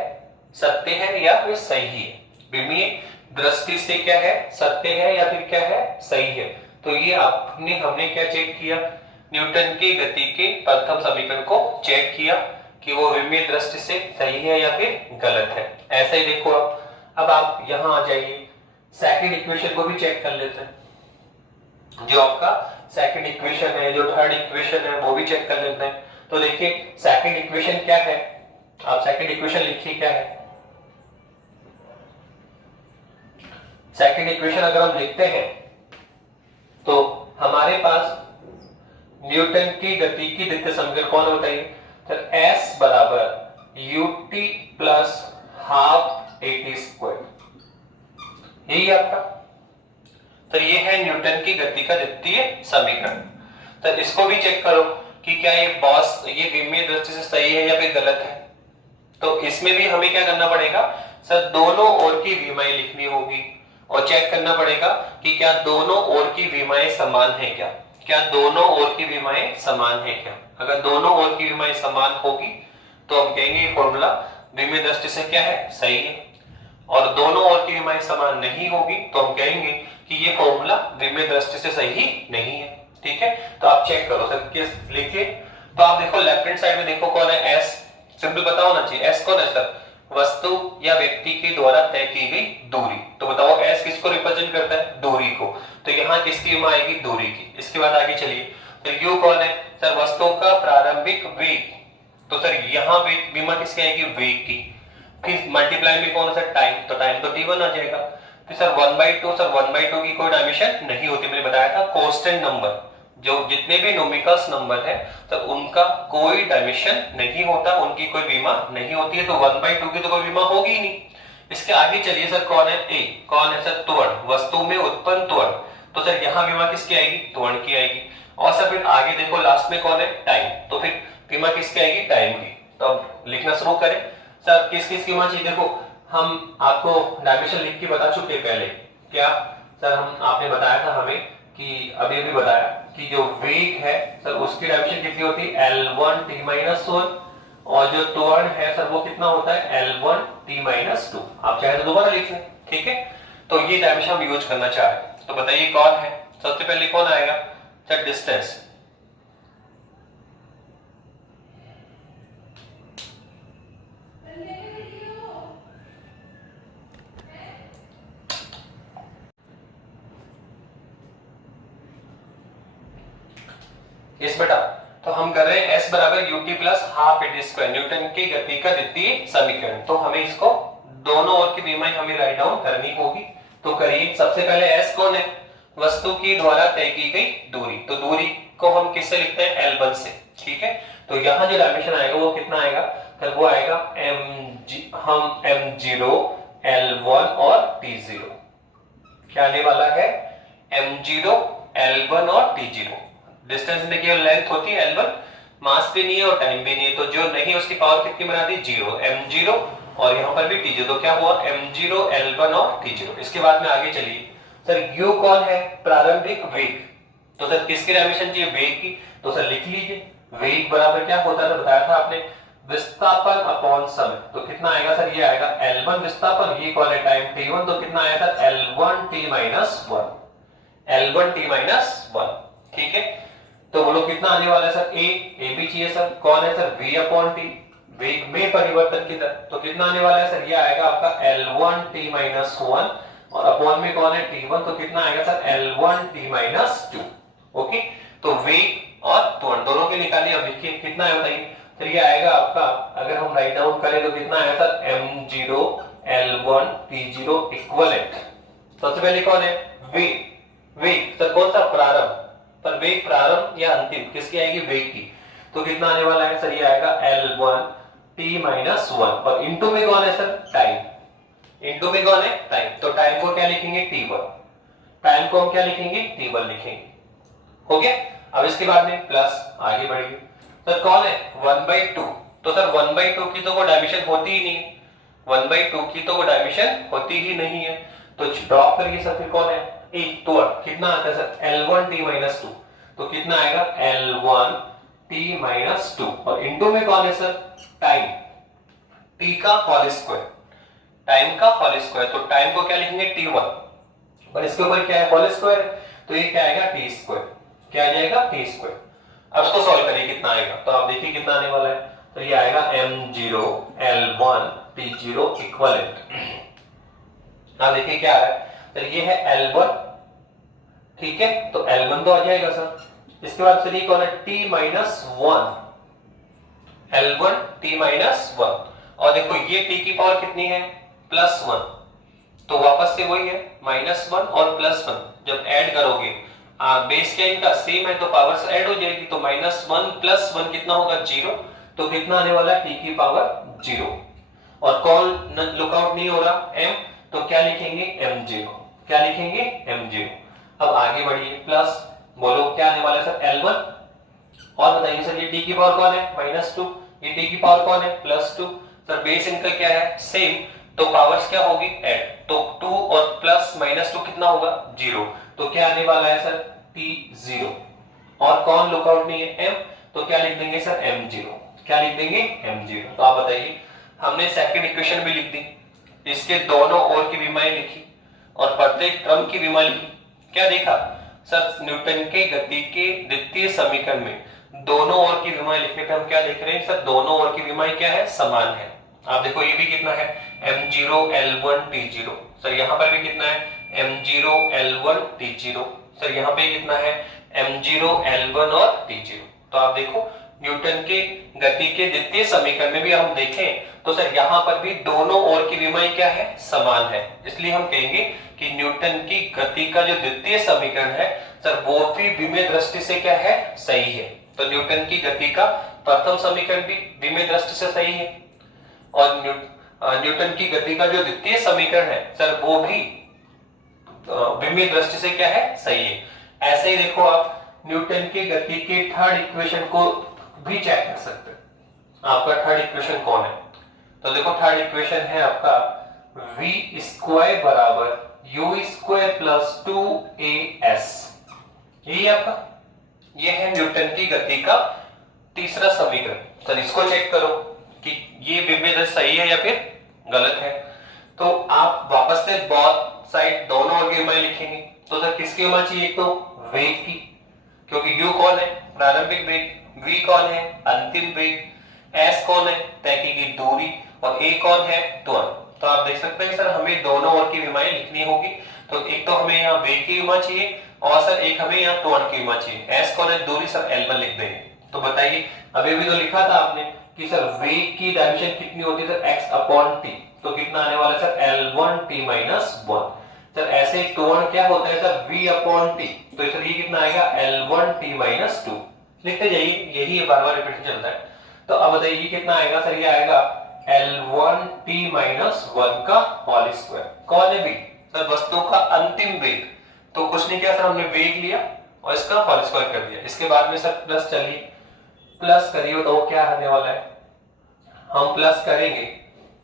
सत्य है या फिर सही है? विमीय दृष्टि से क्या है? सत्य है या फिर क्या है? सही है। तो ये हमने क्या चेक किया? न्यूटन की गति के प्रथम समीकरण को चेक किया कि वो विमीय दृष्टि से सही है या फिर गलत है। ऐसे ही देखो अब आप यहां आ जाइए, सेकंड इक्वेशन को भी चेक कर लेते हैं। जो आपका सेकंड इक्वेशन है, जो थर्ड इक्वेशन है, वो भी चेक कर लेते हैं। तो देखिए सेकंड इक्वेशन क्या है, आप सेकंड इक्वेशन लिखिए क्या है। सेकंड इक्वेशन अगर हम लिखते हैं तो हमारे पास न्यूटन की गति की द्वितीय समीकरण कौन होता है, तो S बराबर ut plus half at square, यही आपका। तो ये है न्यूटन की गति का द्वितीय समीकरण। तो इसको भी चेक करो कि क्या ये विमीय दृष्टि से सही है या फिर गलत है। तो इसमें भी हमें क्या करना पड़ेगा सर, दोनों ओर की विमाएं लिखनी होगी और चेक करना पड़ेगा कि क्या दोनों ओर की विमाएं समान है क्या दोनों ओर की विमाएं समान है क्या। अगर दोनों ओर की विमाएं समान होगी तो हम कहेंगे ये फॉर्मूला विमीय दृष्टि से क्या है, सही है। और दोनों ओर की विमाएं समान नहीं होगी तो हम कहेंगे कि ये फॉर्मूला विमीय दृष्टि से सही नहीं है। ठीक है, तो आप चेक करो सर, किस लिखिए। तो आप देखो लेफ्ट हैंड साइड में देखो कौन है, एस। सिंपल पता होना चाहिए एस कौन है सर, वस्तु या व्यक्ति के द्वारा तय की गई दूरी। तो बताओ एस किसको रिप्रेजेंट करता है, दूरी को। तो यहाँ किसकी विमा आएगी, दूरी की। इसके बाद आगे चलिए, तो यू कौन है सर, वस्तु का प्रारंभिक वेग। तो सर यहाँ विमा किसकी आएगी, वेग की। फिर मल्टीप्लाई में कौन है सर, टाइम। तो टाइम तो t1 आ जाएगा। फिर सर 1/2, सर 1/2 की कोई डायमेंशन नहीं होती, मैंने बताया था कांस्टेंट नंबर, जो जितने भी न्यूमेरिकल्स नंबर है तो उनका कोई डायमेंशन नहीं होता, उनकी कोई विमा नहीं होती है। तो 1/2 की तो कोई विमा होगी ही नहीं। इसके आगे चलिए सर, कौन है ए, कौन है सर, त्वरण, वस्तु में उत्पन्न त्वरण। तो सर यहाँ विमा किसकी आएगी, त्वरण की आएगी। और सर फिर आगे देखो लास्ट में कौन है, टाइम। तो फिर विमा किसकी आएगी, टाइम की। तो अब लिखना शुरू करें सर, किस किस की विमा चाहिए। देखो हम आपको डायमेंशन लिख के बता चुके पहले, क्या सर हम आपने बताया था हमें कि अभी भी बताया कि जो वेग है सर उसकी डायमेंशन कितनी होती है, L1t-1, और जो त्वरण है सर वो कितना होता है, L1t-2। आप चाहे तो दोबारा लिख लें, ठीक है। तो ये डायमेंशन हम यूज करना चाह रहे हैं। तो बताइए कौन है, सबसे पहले कौन आएगा सर, डिस्टेंस। इस बेटा तो हम कर रहे हैं S बराबर ut plus half at square, Newton की गति का द्वितीय समीकरण। तो हमें इसको दोनों ओर की विमाएं हमें राइट डाउन करनी होगी। तो करिए, सबसे पहले S कौन है, वस्तु की द्वारा तय की गई दूरी। तो दूरी को हम किससे लिखते हैं, L1 से, ठीक है। तो यहाँ जो डायमेंशन आएगा वो कितना आएगा, फिर वो आएगा हम m0, L1 और t0। क्या आने वाला है, m0, L1 और t0। डिस्टेंस में केवल लेंथ होती है L1, मास भी नहीं है और टाइम भी नहीं है। तो जो नहीं है उसकी पावर कितनी बना दी, 0, m0, और यहाँ पर भी t0। तो क्या हुआ, m0, L1 और t0। इसके बाद में आगे चलिए सर, u कौन है, प्रारंभिक वेग। तो सर किसकी डायमेंशन चाहिए, वेग की। तो सर लिख लीजिए, वेग बराबर क्या होता है, बताया था आपने, विस्थापन अपॉन समय। तो कितना आएगा सर, ये आएगा L1 विस्थापन, ये कौन है, टाइम t1। तो कितना आया सर, L1t-1, L1t-1, ठीक है। तो बोलो कितना आने वाला है सर, ए भी चाहिए सर, कौन है सर, v अपॉन टी, वेग में परिवर्तन की दर। तो कितना आने वाला है सर, ये आएगा आपका L1t-1, और अपॉन में कौन है, t1। तो कितना आएगा सर, L1t-2। ओके, तो वेग और त्वरण दोनों के निकालिए। अब देखिए कितना है बताइए, तो ये आएगा आपका, अगर हम राइट डाउन करें तो कितना आएगा sir, m0, L1, t0 equivalent. सबसे पहले कौन है, वेग। वेग सर कौन सा, प्रारंभ। पर वेग प्रारंभ या अंतिम किसकी आएगी, वेग की। तो कितना आने वाला है सर, ये आएगा L1t-1, और इनटू में कौन है सर, टाइम। इनटू में कौन है, टाइम। तो टाइम को क्या लिखेंगे, t1। टाइम को हम क्या लिखेंगे, t1 लिखेंगे। हो गया। अब इसके बाद में प्लस, आगे बढ़िए सर, कौन है 1/2। तो सर 1/2 की तो कोई डायमेंशन होती ही नहीं, 1/2 की तो कोई डायमेंशन होती ही नहीं है। तो ड्रॉप करिए सर, फिर कौन है, त्वरण। कितना आता है सर, L1t-2। तो कितना आएगा, L1t-2, और इनटू में कौन है सर, टाइम, t का होल स्क्वायर, टाइम का होल स्क्वायर। तो टाइम को क्या लिखेंगे, t1, पर इसके ऊपर क्या है, होल स्क्वायर। तो ये क्या आएगा, t स्क्वायर। क्या आ जाएगा, t स्क्वायर। अब इसको सॉल्व करिए, कितना आएगा। तो आप देखिए कितना आने वाला है, तो ये आएगा m0, L1, t0 इक्विवेलेंट। आप देखिए क्या आ रहा है, तो ये है L1, ठीक है। तो L1 तो आ जाएगा सर। इसके बाद सर ये कौन है, t-1, L1 t माइनस 1। और देखो ये t की पावर कितनी है, +1, तो वापस से वही है -1 और +1 जब ऐड करोगे, बेस क्या इनका सेम है तो पावर्स ऐड हो जाएगी, तो -1 + 1 कितना होगा 0, तो कितना आने वाला है t की पावर 0। और कॉल लुकआउट नहीं हो रहा m, तो क्या लिखेंगे m0, क्या लिखेंगे m0। अब आगे बढ़िए, प्लस बोलो क्या आने वाला है सर L1, और बताइए सर ये t की पावर कौन है -2, ये t की पावर कौन है +2, सर बेस इनका क्या है सेम, तो पावर्स क्या होगी ऐड, तो 2 और प्लस -2 कितना होगा 0, तो क्या आने वाला है सर t0। और कौन लुकआउट नहीं है m, तो क्या लिख देंगे सर m0, क्या लिख देंगे m0। तो आप बताइए, हमने सेकंड इक्वेशन भी लिख दी, इसके दोनों ओर की विमाएं लिखी और प्रत्येक क्रम की विमा लिखी, क्या देखा सर न्यूटन के गति के द्वितीय समीकरण में दोनों ओर की विमाएं लिखने पे हम क्या लिख रहे हैं सर, दोनों ओर की विमाएं क्या है समान है। आप देखो ये भी कितना है m0 L1 t0, सर यहाँ पर भी कितना है m0 L1 t0, सर यहाँ पे कितना है m0 L1 और t0। तो आप देखो न्यूटन के गति के द्वितीय समीकरण में भी हम देखें तो सर यहाँ पर भी दोनों ओर की विमाएं क्या है समान है, इसलिए हम कहेंगे कि न्यूटन की गति का जो द्वितीय समीकरण है सर वो भी विमीय दृष्टि से क्या है सही है। तो न्यूटन की गति का प्रथम समीकरण भी विमीय दृष्टि से सही है, और न्यूटन की गति का जो द्वितीय समीकरण है सर वो भी विमीय दृष्टि से क्या है सही है। ऐसे ही देखो आप न्यूटन की गति के थर्ड इक्वेशन को भी चेक कर सकते हैं, आपका थर्ड इक्वेशन कौन है, तो देखो थर्ड इक्वेशन है आपका v² बराबर u² प्लस 2as, यही आपका ये है न्यूटन की गति का तीसरा समीकरण। सर इसको चेक करो कि ये विमीय सही है या फिर गलत है, तो आप वापस से बोथ साइड दोनों ओर की विमाएं लिखेंगे, तो सर किसकी विमा चाहिए, एक तो वेग की, क्योंकि u कौन है प्रारंभिक वेग, v कौन है अंतिम वेग, s कौन है तय की गई दूरी, और a कौन है त्वरण। तो आप देख सकते हैं सर हमें दोनों ओर की विमाएं लिखनी होगी, तो एक तो हमें यहाँ वेग की विमा चाहिए और सर एक हमें यहाँ त्वरण की विमा चाहिए, s कौन है दूरी सर L1 लिख देंगे। तो बताइए अभी भी तो लिखा था आपने कि सर वेग की डायमेंशन कितनी होती है सर x/t, तो कितना आने वाला है सर L1t - 1। सर ऐसे त्वरण क्या होता है सर v/t, तो सर ये कितना आएगा L1t - 2, लिखते जाइए, यही बार-बार रिपीट चलता है। तो अब बताइए ये कितना आएगा सर, ये आएगा L1t - 1 का होल स्क्वायर। कौन है v, सर वस्तु का अंतिम वेग, तो कुछ नहीं किया सर हमने वेग लिया और इसका होल स्क्वायर कर दिया, इसके बाद में सर प्लस चलिए प्लस करिए तो क्या आने वाला है, हम प्लस करेंगे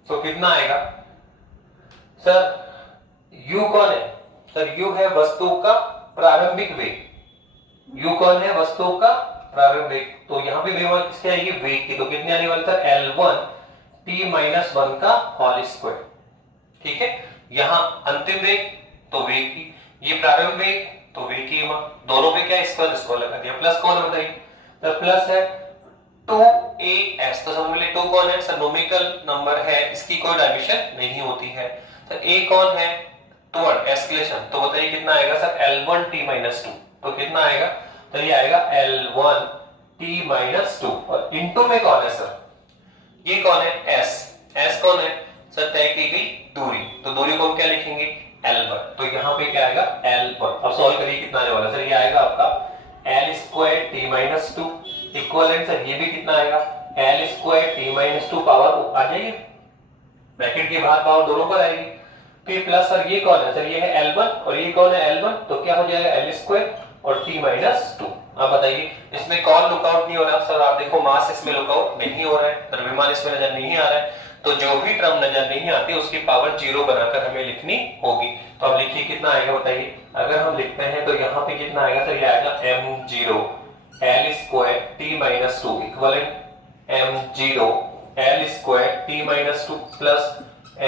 तो कितना आएगा सर, u कौन है सर, u है वस्तु का प्रारंभिक वेग, u कौन है वस्तु का प्रारंभिक वेग, तो यहाँ पे विमा किसकी आएगी वेग की, तो कितनी आने वाली सर L1t - 1 का होल स्क्वायर। ठीक है, यहाँ अंतिम वेग तो वेग की, ये प्रारंभिक वेग तो वेग की, दोनों पे क्या स्क्वायर लगा दिया, प्लस कौन है बताइए, तो प्लस है 2as, तो समझ ले 2 कौन है सर न्यूमेरिकल नंबर है, इसकी कोई डायमेंशन नहीं होती है। सर a कौन है त्वरण एस्केलेशन, तो बताइए कितना आएगा सर L1t - 2, तो कितना आएगा, तो ये आएगा L1t - 2, और इनटू में कौन है सर, ये कौन है s कौन है सर तय की गई दूरी, तो दूरी को हम क्या लिखेंगे L1, तो यहाँ पे क्या आएगा L1। अब सॉल्व करिए कितना आने वाला सर, ये आएगा आपका L²t - 2 इक्विवेलेंट सर ये भी कितना आएगा L²t - 2 पावर आ जाएगी, ब्रैकेट के बाहर पावर दोनों पर आएगी, फिर प्लस सर ये कौन है सर, ये है L1 और ये कौन है L1, तो क्या हो जाएगा L² और t - 2। आप बताइए इसमें कौन लुकआउट नहीं हो रहा सर, आप देखो मास इसमें लुकआउट नहीं हो रहा है, द्रव्यमान इसमें नजर नहीं आ रहा है, तो जो भी टर्म नजर नहीं आती उसकी पावर 0 बनाकर हमें लिखनी होगी। तो अब लिखिए कितना आएगा बताइए, अगर हम लिखते हैं तो यहाँ पे कितना आएगा सर, ये आएगा m0 L² t - 2 equivalent m0 L² t - 2 plus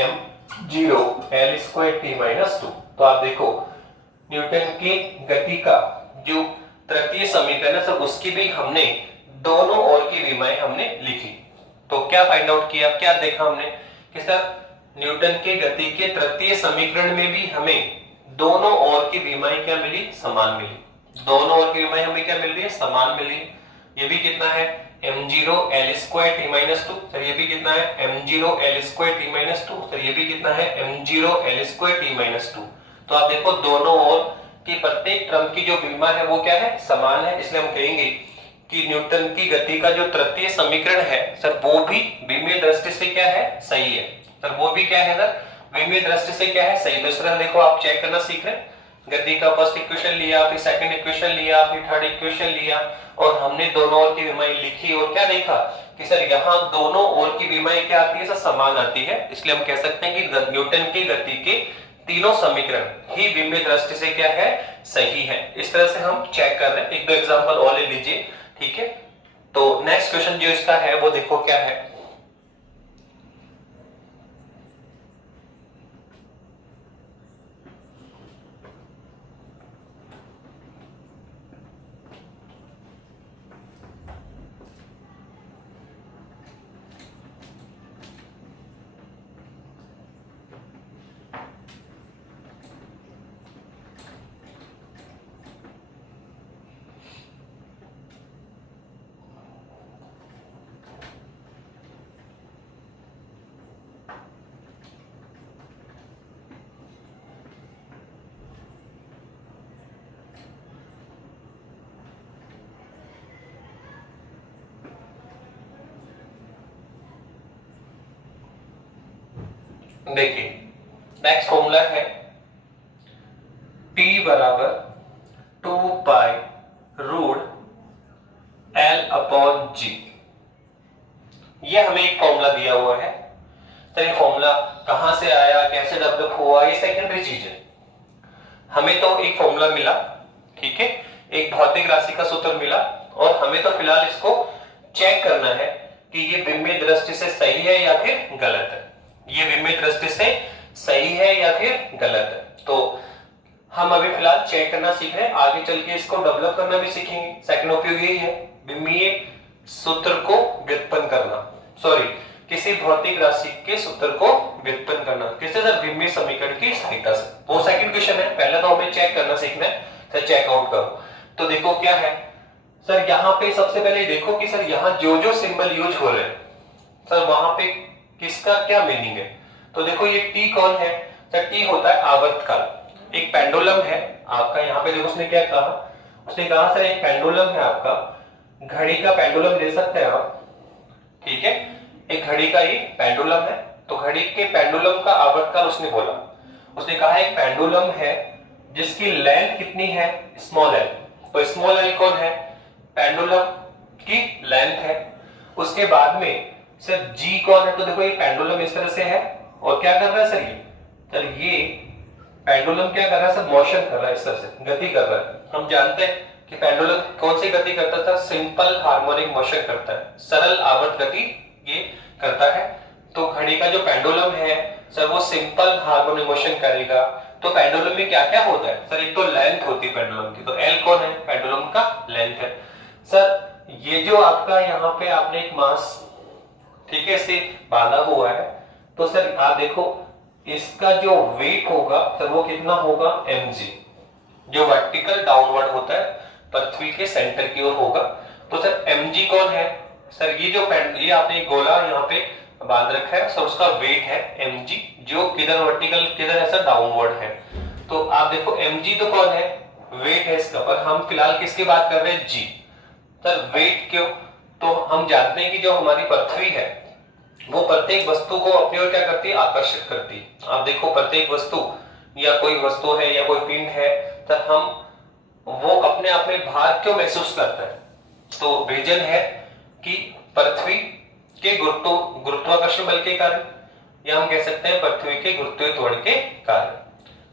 m0 L² t - 2। तो आप देखो न्यूटन की गति का जो तृतीय समीकरण है सर उसकी भी हमने दोनों ओर की विमाएं हमने लिखी, तो क्या फाइंड आउट किया, क्या देखा हमने कि सर न्यूटन के गति के तृतीय समीकरण में भी हमें दोनों ओर की विमाएं क्या मिली, समान मिली, दोनों ओर की विमाएं हमें क्या मिल रही है, समान मिली। ये भी कितना है m0 l square t minus two. Sir ये भी कितना है m0 l square t minus two. Sir ये भी कितना है m0 l square t minus two. तो आप देखो दोनों ओर की प्रत्येक क्रम की जो विमा है वो क्या है, समान है। इसलिए हम कहेंगे कि न्यूटन की गति का जो तृतीय समीकरण है सर वो भी विमीय दृष्टि से क्या है, सही है। सर वो भी क्या है सर, विमीय दृष्टि से क्या है, सही। दूसरा देखो आप चेक करना सीख रहे हैं, गति का फर्स्ट इक्वेशन लिया, फिर सेकंड इक्वेशन लिया, फिर थर्ड इक्वेशन लिया और हमने दोनों ओर की विमाएं लिखी और क्या देखा कि सर यहाँ दोनों ओर की विमाएं क्या आती है सर, समान आती है। इसलिए हम कह सकते हैं कि न्यूटन की गति के तीनों समीकरण ही विमीय दृष्टि से क्या है, सही है। इस तरह से हम चेक कर रहे हैं। एक दो एग्जांपल और ले लीजिए, ठीक है। तो नेक्स्ट क्वेश्चन जो इसका है वो देखो क्या है। देखिए नेक्स्ट फॉर्मूला है T बराबर 2 pi root L upon G। ये हमें एक फॉर्मूला दिया हुआ है। तो ये फॉर्मूला कहां से आया, कैसे डेवलप हुआ, ये सेकेंडरी चीज है। हमें तो एक फॉर्मूला मिला, ठीक है, एक भौतिक राशि का सूत्र मिला और हमें तो फिलहाल इसको चेक करना है कि ये विमीय दृष्टि से सही है या फिर गलत है। ये विमीय दृष्टि से सही है या फिर गलत है। तो हम अभी फिलहाल चेक करना सीख रहे हैं, आगे चल के इसको डेवलप करना भी सीखेंगे। सेकंड उपयोग यही है, विमीय सूत्र को व्युत्पन्न करना, सॉरी किसी भौतिक राशि के सूत्र को व्युत्पन्न करना किससे सर, विमीय समीकरण की सहायता से। वो सेकंड क्वेश्चन है, पहले तो हमें चेक करना सीखना है। सर चेक आउट करो। तो देखो क्या है सर, यहाँ पे सबसे पहले देखो कि सर यहाँ जो जो सिंबल यूज हो रहे हैं सर वहां पे किसका क्या मीनिंग है। तो देखो ये टी कौन है सर, टी होता है आवर्तकाल। एक पेंडुलम है आपका, यहाँ पे देखो उसने क्या कहा, उसने कहा सर एक पेंडुलम है आपका, घड़ी का पेंडुलम ले सकते हैं आप, ठीक है, एक घड़ी का ये पेंडुलम है। तो घड़ी के पेंडुलम का आवर्तकाल उसने बोला, उसने कहा एक पेंडुलम है जिसकी लेंथ कितनी है, स्मॉल एल। तो स्मॉल एल कौन है, पेंडुलम की लेंथ है। उसके बाद में सर जी कौन है, तो देखो ये पेंडुलम इस तरह से है और क्या कर रहा है सर ये पेंडुलम क्या कर रहा है सर, मोशन कर रहा है, इस तरह से गति कर रहा है। हम जानते हैं कि पेंडुलम कौन सी गति करता था, सिंपल हार्मोनिक मोशन करता है, सरल आवर्त गति ये करता है। तो घड़ी का जो पेंडुलम है सर वो सिंपल हार्मोनिक मोशन करेगा। तो पेंडुलम में क्या क्या होता है सर, एक तो लेंथ होती है पेंडुलम की, तो एल कौन है, पेंडुलम का लेंथ है। सर ये जो आपका यहाँ पे आपने एक मास, ठीक है, इसे बांधा हुआ है, तो सर आप देखो इसका जो वेट होगा सर वो कितना होगा, mg, जो वर्टिकल डाउनवर्ड होता है पृथ्वी के सेंटर की ओर होगा। तो सर mg कौन है सर, ये जो ये आपने गोला यहाँ पे बांध रखा है सर उसका वेट है mg, जो किधर वर्टिकल किधर है सर, डाउनवर्ड है। तो आप देखो mg तो कौन है, वेट है इसका, पर हम फिलहाल किसकी बात कर रहे हैं, g। सर वेट क्यों, तो हम जानते हैं कि जो हमारी पृथ्वी है वो प्रत्येक वस्तु को अपनी ओर क्या करती है, आकर्षित करती है। आप देखो प्रत्येक वस्तु या कोई वस्तु है या कोई पिंड है तो हम वो अपने आप में भार क्यों महसूस करता है, तो रीजन है कि पृथ्वी के गुरुत्वाकर्षण बल के कारण, या हम कह सकते हैं पृथ्वी के गुरुत्वीय त्वरण के कारण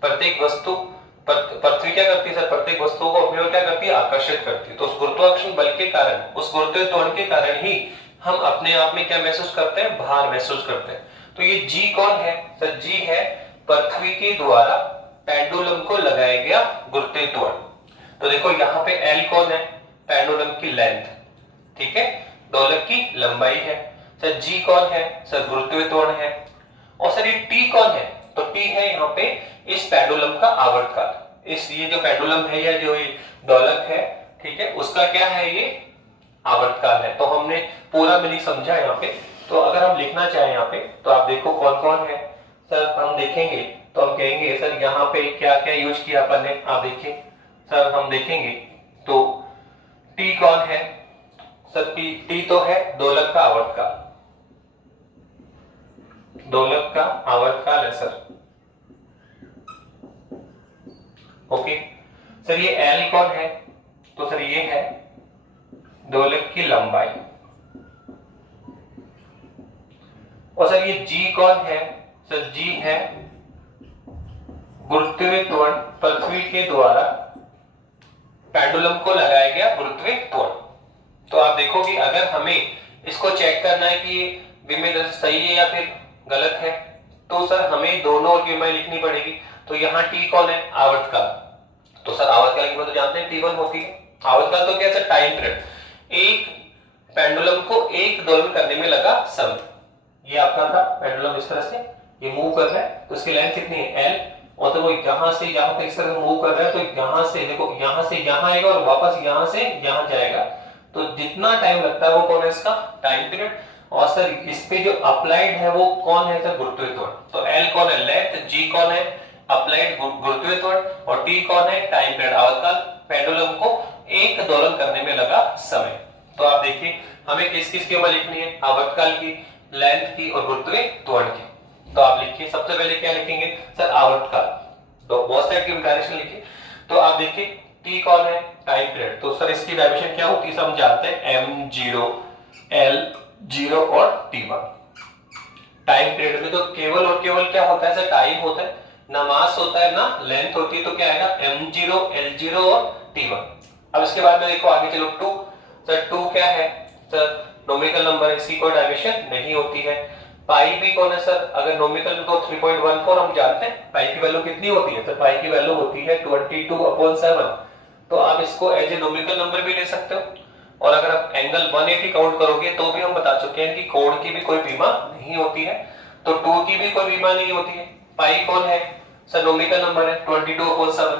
प्रत्येक वस्तु, पृथ्वी क्या करती है सर, प्रत्येक वस्तु को अपनी ओर क्या करती है, आकर्षित करती है। तो उस गुरुत्वाकर्षण बल के कारण, उस गुरुत्वीय त्वरण के कारण ही हम अपने आप में क्या महसूस करते हैं, भार महसूस करते हैं। तो ये जी कौन है सर, जी है पृथ्वी के द्वारा पेंडुलम को लगाया गया गुरुत्वीय त्वरण। तो देखो यहाँ पे एल कौन है, पेंडुलम की लेंथ, ठीक है, दोलक की लंबाई है। सर जी कौन है सर, गुरुत्वीय त्वरण है। और सर ये टी कौन है, तो टी है यहाँ पे इस पेंडुलम का आवर्तकाल। इस ये जो पेंडुलम है या जो ये दोलक है, ठीक है, उसका क्या है, ये आवर्तकाल है। तो हमने पूरा मीनिंग समझा यहाँ पे। तो अगर हम लिखना चाहें यहाँ पे तो आप देखो कौन कौन है सर, हम देखेंगे तो हम कहेंगे सर यहाँ पे क्या क्या यूज किया अपन ने। आप देखिए सर, हम देखेंगे तो टी कौन है सर, टी तो है दोलक का आवर्तकाल, दोलक का आवर्तकाल है सर। ओके सर, ये एल कौन है, तो सर ये है दोलक की लंबाई। और सर ये जी कौन है, सर जी है गुरुत्वीय त्वरण, पृथ्वी के द्वारा पेंडुलम को लगाया गया गुरुत्वीय त्वरण। तो आप देखो कि अगर हमें इसको चेक करना है कि विमेय दृष्टि सही है या फिर गलत है, तो सर हमें दोनों और विमेय लिखनी पड़ेगी। तो यहाँ टी कौन है, आवर्तकाल। तो सर आवर्तकाल की तो जानते हैं T1 होती है। आवर्तकाल तो क्या सर, टाइम पीरियड, एक पेंडुलम को एक दोलन करने में लगा समय। ये आपका था पेंडुलम, इस तरह से ये मूव कर रहा है, तो इसकी लेंथ कितनी है L, और तो वो यहां से यहां तक इस तरह से मूव कर रहा है, तो यहां से देखो यहां से यहां आएगा और वापस यहां से यहां जाएगा। तो जितना टाइम लगता है वो कौन है, इसका टाइम पीरियड। और सर इस पे जो अप्लाइड है वो कौन है सर, गुरुत्वीय त्वरण। तो L कौन है, लेंथ, G कौन है, अप्लाइड गुरुत्वीय त्वरण, और T कौन है, टाइम पीरियड, आवर्तकाल, पेंडुलम को एक दोलन करने में लगा समय। तो आप देखिए हमें किस किस की उम्र लिखनी है, आवर्तकाल की, लेंथ की और गुरुत्वीय त्वरण की। तो आप लिखिए, सबसे पहले क्या लिखेंगे सर, आवर्तकाल। तो बहुत सारे की डायरेक्शन लिखिए। तो आप देखिए टी कौन है, टाइम पीरियड। तो सर इसकी डायमेंशन क्या होती है, हम जानते हैं m0, l0 और t1। टाइम पीरियड में तो केवल और केवल क्या होता है सर, टाइम होता है, ना मास होता है ना लेंथ होती है। तो क्या आएगा, m0, l0 और t1। अब इसके बाद में देखो आगे चलो 2। सर 2 क्या है सर, नोमिकल नंबर है, इसकी कोई डायमेंशन नहीं होती है। पाई भी कौन है सर, अगर नोमिकल तो 3.14 हम जानते हैं। पाई की वैल्यू कितनी होती है, तो पाई की वैल्यू होती है 22/7। तो आप इसको एज ए नोमिकल नंबर भी ले सकते हो। और अगर आप एंगल 180 काउंट करोगे तो भी हम बता चुके हैं कि कोण की भी कोई बीमा नहीं होती है, तो 2 की भी कोई बीमा नहीं होती है। पाई कौन है सर, नोमिकल नंबर है 22/7।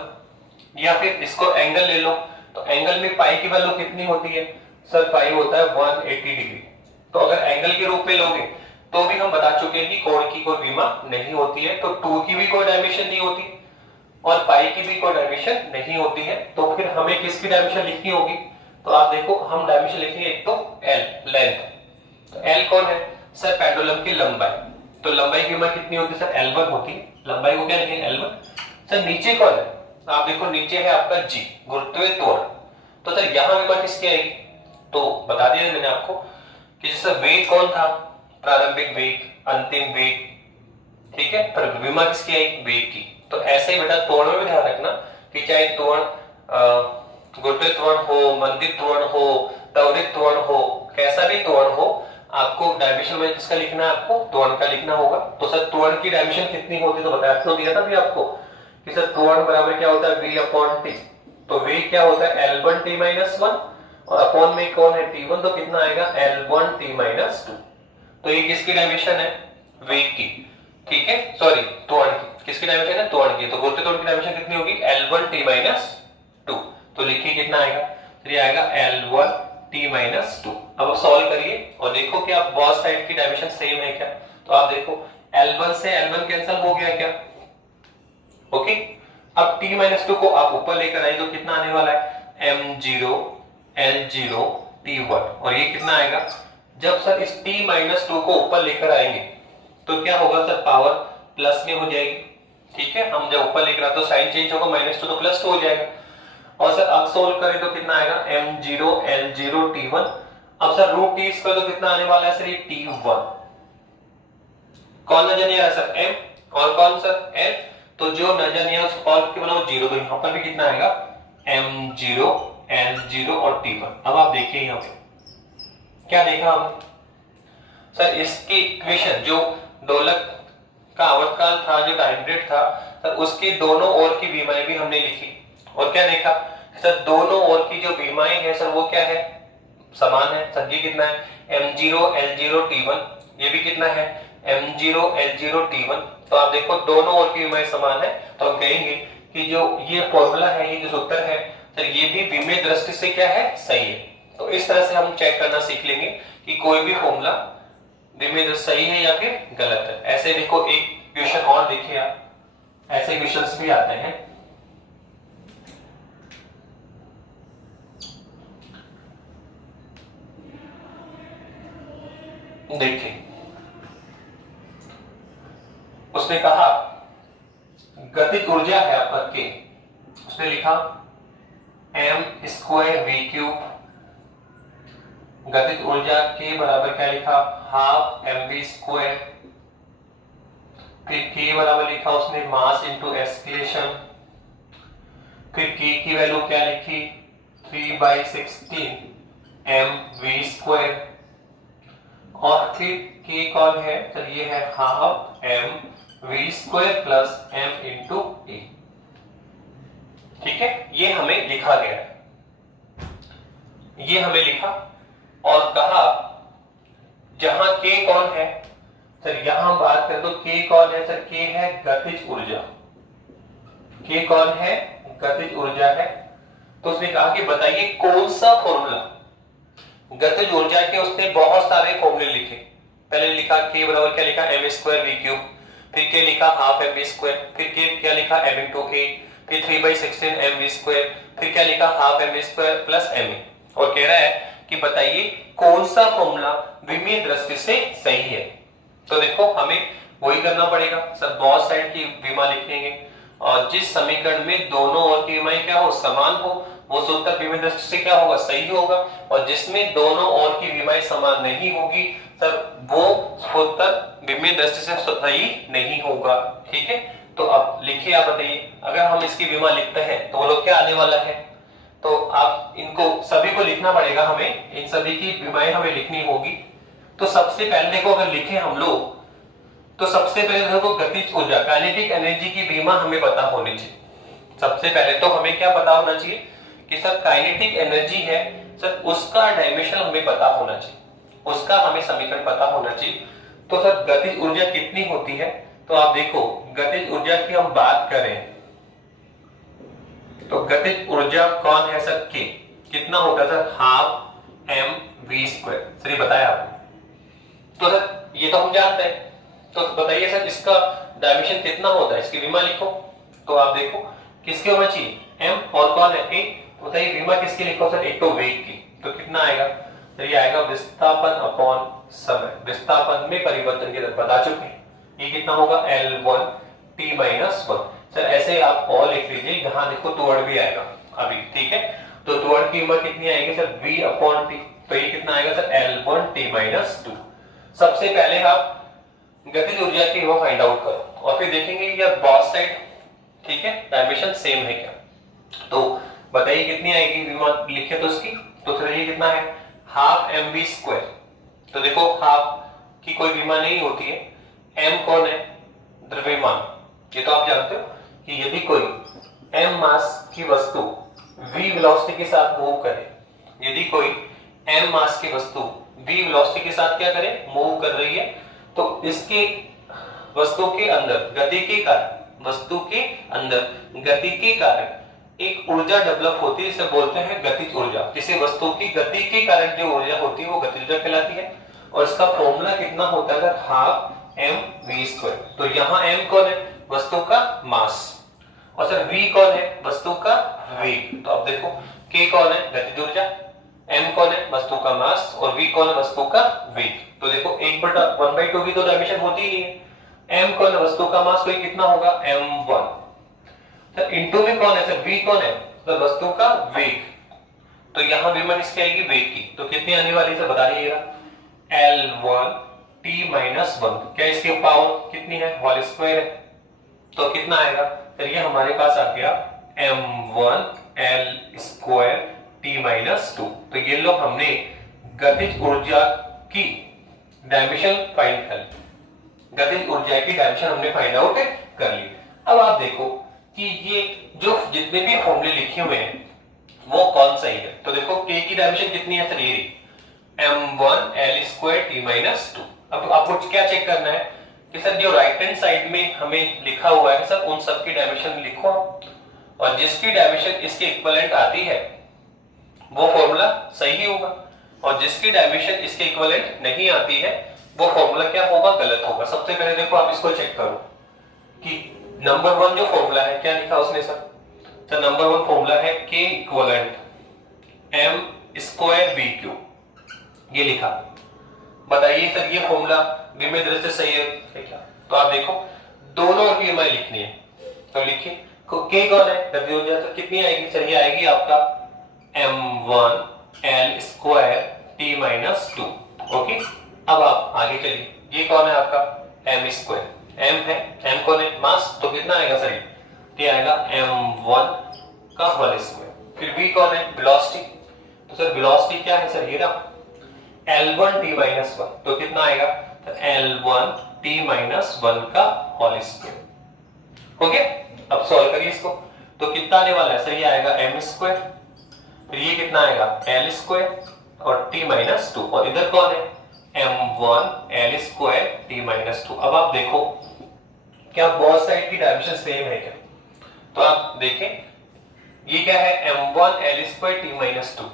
या फिर इसको एंगल ले लो, तो एंगल में पाई की वैल्यू कितनी होती है सर, पाई होता है 180 डिग्री। तो अगर एंगल के रूप में लोगे तो भी हम बता चुके हैं कि कोण की कोई बीमा नहीं होती है। तो 2 की भी कोई डायमेंशन नहीं होती और पाई की भी कोई डायमेंशन नहीं होती है। तो फिर हमें किसकी डायमेंशन लिखनी होगी, तो आप देखो हम डायमेंशन लिखेंगे, एक तो L, लेंथ। तो L कौन है सर, पेंडुलम की लंबाई। तो लंबाई की उम्र कितनी होती है सर, L1 होती है। लंबाई को क्या लिखेंगे, L1। सर नीचे कौन है, आप देखो नीचे है आपका G, गुरुत्वीय त्वरण। तो सर यहाँ विमा किसकी आएगी, तो बता दिया मैंने आपको कि जैसे वेग कौन था, प्रारंभिक वेग, अंतिम वेग, ठीक है, पर विमा किसकी आई, वेग की। तो ऐसे ही बेटा त्वरण में भी ध्यान रखना कि चाहे त्वरण गुरुत्वीय त्वरण हो, मंदित त्वरण हो, त्वरित त्वरण हो, कैसा भी त्वरण हो, आपको डायमेंशन में किसका लिखना है, आपको त्वरण का लिखना होगा। तो सर त्वरण की डायमेंशन कितनी होती है, तो बताया तो दिया था भी आपको कि सर त्वरण बराबर क्या होता है, v/t। तो v क्या होता है, L1t-1, और अपॉन में कौन है, t1, तो कितना आएगा, L1t-2। तो ये किसकी डायमेंशन है, वेग की, ठीक है, सॉरी त्वरण की। किसकी डायमेंशन है, त्वरण की। तो गुरुत्वीय त्वरण की डायमेंशन कितनी होगी, L1t-2। तो लिखिए कितना आएगा, तो ये आएगा L1t-2। अब सॉल्व करिए और देखो कि आप बोथ साइड की डायमेंशन सेम है क्या। तो आप देखो L1 से L1 कैंसिल हो गया क्या, ओके। अब t-2 को आप ऊपर लेकर आए तो कितना आने वाला है, m0, l0, t1। और ये कितना आएगा, जब सर इस t-2 को ऊपर लेकर आएंगे तो क्या होगा सर, पावर प्लस में हो जाएगी, ठीक है। हम जब ऊपर लेकर आते तो साइन चेंज होगा, -2 तो +2 हो जाएगा। और सर अब सोल्व करें तो कितना आएगा, m0, l0, t1। अब सर √t² तो कितना आने वाला है सर, ये t1। कौन नजर नहीं आ रहा सर, m, और कौन सर, l। तो जो नजर नहीं आ रहा उसको सॉल्व के बनाओ 0। तो यहां पर भी कितना आएगा, m0, l0 और t1। अब आप देखिए यहां पे क्या देखा हमने सर, इसकी इक्वेशन जो दोलक का आवर्तकाल था, जो टाइम पीरियड था सर, उसके दोनों ओर की बीमाएं भी हमने लिखी। और क्या देखा सर, दोनों ओर की जो बीमाएं हैं सर वो क्या है, समान है। सर ये कितना है, m0, l0, t1। ये भी कितना है, m0, l0, t1। तो आप देखो दोनों ओर की बीमाएं समान है। तो हम कहेंगे कि जो ये फॉर्मूला है, ये जो सूत्र है सर, ये भी विमेय दृष्टि से क्या है, सही है। तो इस तरह से हम चेक करना सीख लेंगे कि कोई भी फॉर्मूला विमेय सही है या फिर गलत है। ऐसे देखो एक क्वेश्चन और देखिए आप, ऐसे क्वेश्चंस भी आते हैं। देखिए उसने कहा गतिज ऊर्जा है आपका के, उसने लिखा m²v³। गतिज ऊर्जा के बराबर क्या लिखा, हाफ mv²। फिर के बराबर लिखा उसने मास इंटू एक्सलेशन। फिर के की वैल्यू क्या लिखी, 3/16 mv²। और फिर के कौन है, चलिए है half mv² plus m into a. ठीक है, ये हमें लिखा गया है, ये हमें लिखा और कहा जहां के कौन है सर, यहां बात करें तो के कौन है सर, के है गतिज ऊर्जा। के कौन है, गतिज ऊर्जा है। तो उसने कहा कि बताइए कौन सा फॉर्मूला, गतिज ऊर्जा के उसने बहुत सारे फॉर्मूले लिखे। पहले लिखा के बराबर क्या लिखा, m²v³। फिर के लिखा हाफ mv²। फिर के क्या लिखा m इंटू ए। फिर 3/16 mv²। फिर क्या लिखा हाफ mv² प्लस m। और कह रहा है कि बताइए कौन सा फॉर्मूला विमीय दृष्टि से सही है। तो देखो हमें वही करना पड़ेगा सर, बहुत साइड की विमा लिखेंगे और जिस समीकरण में दोनों ओर की विमाएं क्या हो, समान हो, वो सूत्र विमीय दृष्टि से क्या होगा, सही होगा। और जिसमें दोनों ओर की विमाएं समान नहीं होगी सर, वो सूत्र विमीय दृष्टि से सही नहीं होगा। ठीक है, तो अब लिखिए, आप बताइए अगर हम इसकी विमा लिखते हैं तो वो लोग क्या आने वाला है। तो आप इनको सभी को लिखना पड़ेगा, हमें इन सभी की विमाएं हमें लिखनी होगी। तो सबसे पहले देखो अगर लिखे हम लोग तो सबसे पहले देखो गतिज ऊर्जा काइनेटिक एनर्जी की विमा हमें पता होनी चाहिए। सबसे पहले तो हमें क्या पता होना चाहिए कि सर काइनेटिक एनर्जी है सर, उसका डायमेंशन हमें पता होना चाहिए, उसका हमें समीकरण पता होना चाहिए। तो सर गतिज ऊर्जा कितनी होती है, तो आप देखो गतिज ऊर्जा की हम बात करें तो गतिज ऊर्जा कौन है सर, के कितना होगा सर, हाफ mv²। सर ये बताया आपने, तो सर ये तो हम जानते हैं। तो बताइए सर इसका डायमेंशन कितना होता है, इसकी विमा लिखो। तो आप देखो किसके होना चाहिए, m और कौन है ए। बताइए विमा किसकी लिखो सर, एक तो वेग की, तो कितना आएगा सर, ये आएगा विस्थापन अपॉन समय। विस्थापन में परिवर्तन की दर बता चुके हैं, ये कितना होगा L1t-1। सर ऐसे आप और लिख लीजिए, यहां देखो टुवर्ड भी आएगा अभी। ठीक है, तो टुवर्ड की उम्र कितनी आएगी सर, v/t। तो ये कितना आएगा सर, L1t-2। सबसे पहले आप गतिज ऊर्जा की वो फाइंड आउट करो और फिर देखेंगे ये बोथ साइड ठीक है डायमेंशन सेम है क्या। तो बताइए कितनी आएगी विमा लिखे तो इसकी, तो फिर ये कितना है, हाफ mv²। तो देखो हाफ की कोई विमा नहीं होती है, m कौन है, द्रव्यमान। ये तो आप जानते हो कि यदि कोई m मास की वस्तु v वेलोसिटी के साथ मूव करे, यदि कोई m मास की वस्तु v वेलोसिटी के साथ क्या करे, मूव कर रही है, तो इसके वस्तु के अंदर गति के कारण, वस्तु के अंदर गति के कारण एक ऊर्जा डेवलप होती है, इसे बोलते हैं गतिज ऊर्जा। किसी वस्तु की गति के कारण जो ऊर्जा होती है वो गतिज ऊर्जा कहलाती है। और इसका फॉर्मूला कितना होता है, हाफ mv²। तो यहाँ m कौन है, वस्तु का मास, और सर v कौन है, वस्तु का वेग। तो अब देखो k कौन है, गतिज ऊर्जा, m कौन है, वस्तु का मास, और v कौन है, वस्तु का वेग। तो देखो 1/2 की तो डायमेंशन होती ही है, m कौन है, वस्तु का मास, तो ये कितना होगा m1। सर इंटू में कौन है सर, v कौन है, तो वस्तु का वेग। तो यहां विमान इसकी आएगी वेग की, तो कितनी आने वाली है बता दीजिएगा, L1t-1। क्या इसकी पावर कितनी है, होल स्क्वायर है, तो कितना आएगा सर, ये हमारे पास आ गया m1l²t-2। तो ये लोग हमने गतिज ऊर्जा की डायमेंशन फाइंड कर ली, गतिज ऊर्जा की डायमेंशन हमने फाइंड आउट कर ली। अब आप देखो कि ये जो जितने भी फॉर्मूले लिखे हुए हैं वो कौन सही है। तो देखो k की डायमेंशन कितनी है सर, ये m1l²t-2। अब आपको क्या चेक करना है कि सर जो राइट हैंड साइड में हमें लिखा हुआ है सर, उन सब की डायमेंशन लिखो और जिसकी डायमेंशन इसके इक्विवेलेंट आती है वो फॉर्मूला सही होगा, और जिसकी डायमेंशन इसके इक्विवेलेंट नहीं आती है वो फॉर्मूला क्या होगा, गलत होगा। सबसे पहले देखो आप इसको चेक करो कि नंबर 1 जो फॉर्मूला है क्या लिखा उसने सर, तो नंबर 1 फॉर्मूला है K equivalent m square b cube, ये लिखा। बताइए सर ये फॉर्मूला विमेय दृष्टि से सही है क्या? तो आप देखो दोनों की ईएमआई लिखनी है, तो लिखिए K कौन है, गति ऊर्जा तो कितनी आएगी सर, ये आएगी आपका m1 l square t minus 2। Okay, अब आप आगे चलिए, ये कौन है आपका m स्क्वायर, m है, m कौन है मास, तो कितना आएगा सर, ये आएगा m1 का होल स्क्वायर। फिर v कौन है, वेलोसिटी, तो सर वेलोसिटी क्या है सर, ये ना L1 t माइनस 1, तो कितना आएगा, तो L1 t माइनस 1 का होल स्क्वायर। ओके, अब सॉल्व करिए इसको, तो कितना आने वाला है सर, ये आएगा m स्क्वायर, फिर ये कितना आएगा l स्क्वायर और t माइनस 2, और इधर कौन है m1 l square t minus 2। अब आप देखो क्या बोथ साइड की डायमेंशन सेम है क्या, तो आप देखें ये क्या है m1 l square t minus 2,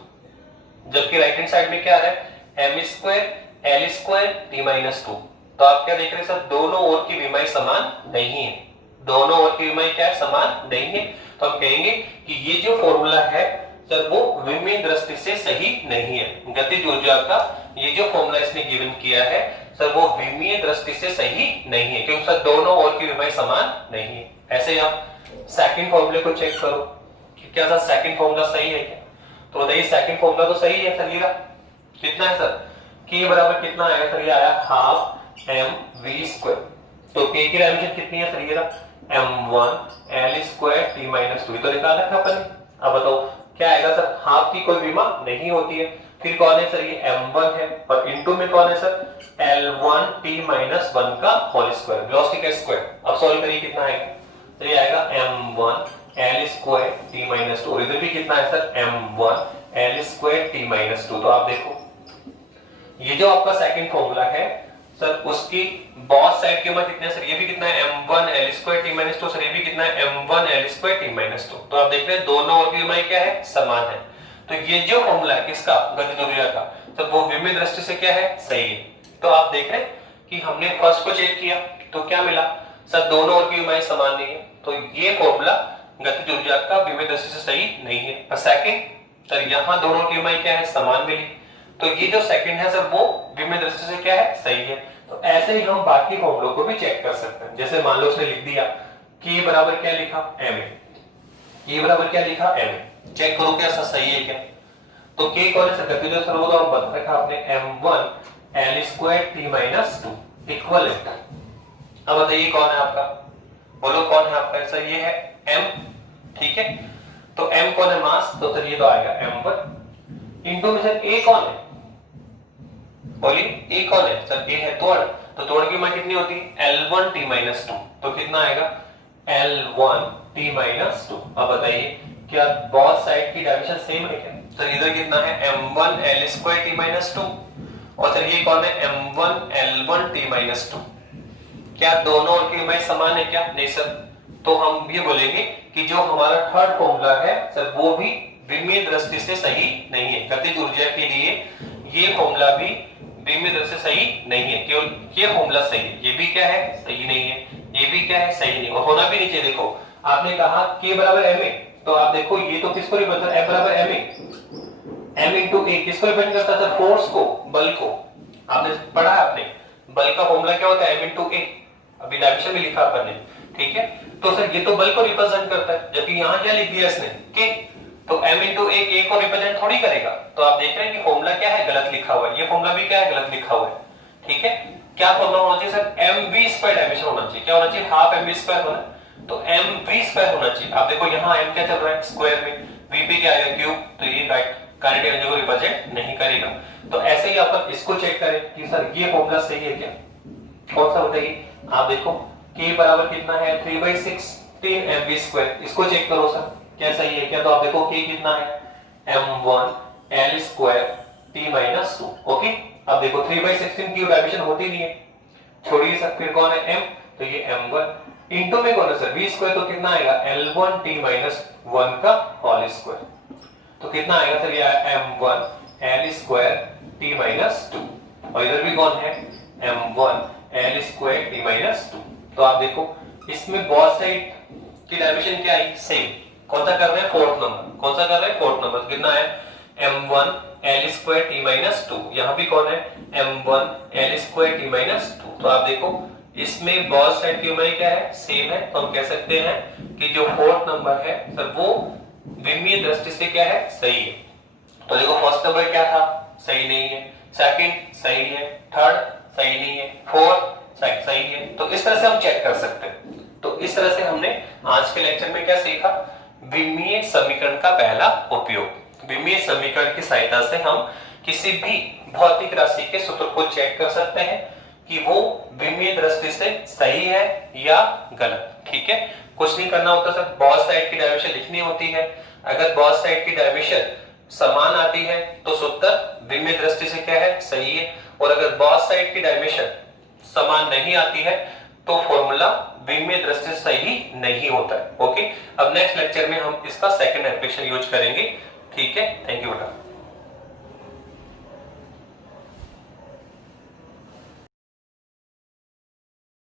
जबकि राइट हैंड साइड में क्या आ रहा है m square l square t minus 2। तो आप क्या देख रहे हैं सर, दोनों ओर की विमाई समान नहीं है, दोनों ओर की विमाई क्या है, समान नहीं है। तो हम कहेंगे कि ये जो फॉर्मूला है सर वो विमीय दृष्टि से सही नहीं है। गतिज ऊर्जा का ये जो फॉर्मूला इसने गिवन किया है सर वो विमीय दृष्टि से सही नहीं है, क्योंकि सर दोनों ओर की विमाई समान नहीं है। ऐसे ही आप सेकंड फॉर्मूले को चेक करो कि क्या सर सेकंड फॉर्मूला सही है क्या, तो बताइए सेकंड फॉर्मूला तो सही है सर, ये कितना है सर, k बराबर कितना आया सर, ये आया हाफ mv स्क्वायर, तो k की डायमेंशन कितनी है सर, ये m1 l square t minus 2, तो निकाल रखा अपन। अब बताओ क्या आएगा सर, हाफ की कोई विमा नहीं होती है, फिर कौन है सर, ये m1 है, और इनटू में कौन है सर l1 t माइनस 1 का होल स्क्वायर, वेलोसिटी का स्क्वायर। अब सॉल्व करिए कितना आएगा, तो ये आएगा m1 l square t minus 2, और इधर भी कितना है sir m1 l square t minus 2। तो आप देखो ये जो आपका सेकंड फॉर्मूला है सर उसकी बोथ साइड की कीमत कितनी है सर, ये भी कितना है m1 l square t minus 2, sir ये भी कितना है m1 l square t minus 2। तो आप देख रहे हैं दोनों ओर की ईएमआई क्या है, समान है। तो ये जो फॉर्मूला है किसका, गतिज ऊर्जा का, तो वो विमीय दृष्टि से क्या है, सही है। तो आप देख रहे हैं कि हमने फर्स्ट को चेक किया तो क्या मिला सर, दोनों ओर की ईएमआई समान नहीं है, तो ये फॉर्मूला गतिज ऊर्जा का विमीय दृष्टि से सही नहीं है। और सेकंड सर यहाँ दोनों की ईएमआई क्या है, समान मिली, तो ये जो सेकंड है सर वो विमीय दृष्टि से क्या है, सही है। तो ऐसे ही हम बाकी फॉर्मूलों को भी चेक कर सकते हैं। जैसे मान लो उसने लिख दिया k बराबर क्या लिखा ma, k बराबर क्या लिखा ma, चेक करो क्या सही है क्या, तो k कौन है सर, गतिज ऊर्जा सर वो तो हम बता रखा आपने m1 l square t minus 2 equivalent. अब बताइए कौन है आपका, बोलो कौन है आपका सर, ये है m, ठीक है। तो m कौन है मास, तो सर ये तो आएगा m1 इनटू में सर a कौन है, बोलिए a कौन है सर, a है त्वरण, तो त्वरण की मान कितनी होती है L1 t माइनस 2, तो कितना आएगा L1 t माइनस 2। अब बताइए क्या बोथ साइड की डायमेंशन सेम है क्या, सर इधर कितना है m1 l square t minus 2, और सर ये कौन है m1 L1 t माइनस 2, क्या दोनों ओर की ईएमआई समान है क्या, नहीं सर। तो हम ये बोलेंगे कि जो हमारा थर्ड फॉर्मूला है सर वो भी विमीय दृष्टि से सही नहीं है। गतिज ऊर्जा के लिए ये फॉर्मूला भी विमीय दृष्टि से सही नहीं है, केवल ये फॉर्मूला सही है, ये भी क्या है, सही नहीं है, ये भी क्या है, सही नहीं, और होना भी नहीं चाहिए। देखो आपने कहा k बराबर ma, तो आप देखो ये तो किसको रिप्रेजेंट, F बराबर ma, m इंटू a किसको रिप्रेजेंट करता है सर, फोर्स को, बल को। आपने पढ़ा है आपने, बल का फॉर्मूला क्या होता है m इंटू a, अभी डायमेंशन में लिखा अपन ने, ठीक है। तो सर ये तो बल को रिप्रेजेंट करता है, जबकि यहाँ क्या लिख दिया इसने k, तो m इंटू a k को रिप्रेजेंट थोड़ी करेगा। तो आप देख रहे हैं कि फॉर्मूला क्या है, गलत लिखा हुआ है, ये फॉर्मूला भी क्या है, गलत लिखा हुआ है, ठीक है। क्या फॉर्मूला होना चाहिए सर, mv स्क्वायर डायमेंशन होना चाहिए, क्या होना चाहिए, हाफ mv स्क्वायर होना, तो mv स्क्वायर होना चाहिए। आप देखो यहाँ m क्या चल रहा है स्क्वायर में, v पे क्या आएगा क्यूब, तो ये राइट काइनेटिक एनर्जी को रिप्रेजेंट नहीं करेगा। तो ऐसे ही अपन इसको चेक करें कि सर ये फॉर्मूला सही है क्या, कौन सा बताइए। आप देखो k बराबर कितना है 3/16 mv स्क्वायर, इसको चेक करो सर क्या सही है क्या, तो आप देखो k कितना है m1 l square t minus 2। Okay, अब देखो 3/16 की डायमेंशन होती नहीं है, छोड़िए सर, फिर कौन है m, तो ये m1 इंटू में कौन है सर v स्क्वायर, तो कितना आएगा L1 t माइनस 1 का होल स्क्वायर। तो कितना आएगा सर, ये m1 l square t minus 2, और इधर भी कौन है, m1 l square t minus 2। तो आप देखो इसमें बोथ साइड की डायमेंशन क्या आई, सेम। कौन सा कर रहे हैं, फोर्थ नंबर। कौन सा कर रहे हैं, फोर्थ नंबर। तो कितना है, m1 l square t minus 2। यहाँ भी कौन है, m1 l square t minus 2। तो आप देखो इसमें बोथ साइड की उम्मीद क्या है, सेम है। तो हम कह सकते हैं कि जो फोर्थ नंबर है सर वो विमीय दृष्टि से क्या है, सही है। तो देखो फर्स्ट नंबर क्या था, सही नहीं है, सेकंड सही है, थर्ड सही नहीं है, फोर्थ सही है। तो इस तरह से हम चेक कर सकते हैं। तो इस तरह से हमने आज के लेक्चर में क्या सीखा, विमीय समीकरण का पहला उपयोग। विमीय समीकरण की सहायता से हम किसी भी भौतिक राशि के सूत्र को चेक कर सकते हैं कि वो विमीय दृष्टि से सही है या गलत। ठीक है, कुछ नहीं करना होता सर, बोथ साइड की डायमेंशन लिखनी होती है। अगर बोथ साइड की डायमेंशन समान आती है तो सूत्र विमीय दृष्टि से क्या है, सही है। और अगर बोथ साइड की डायमेंशन समान नहीं आती है तो फॉर्मूला विमीय दृष्टि से सही नहीं होता है। ओके, अब नेक्स्ट लेक्चर में हम इसका सेकंड एप्लीकेशन यूज करेंगे। ठीक है, थैंक यू बेटा।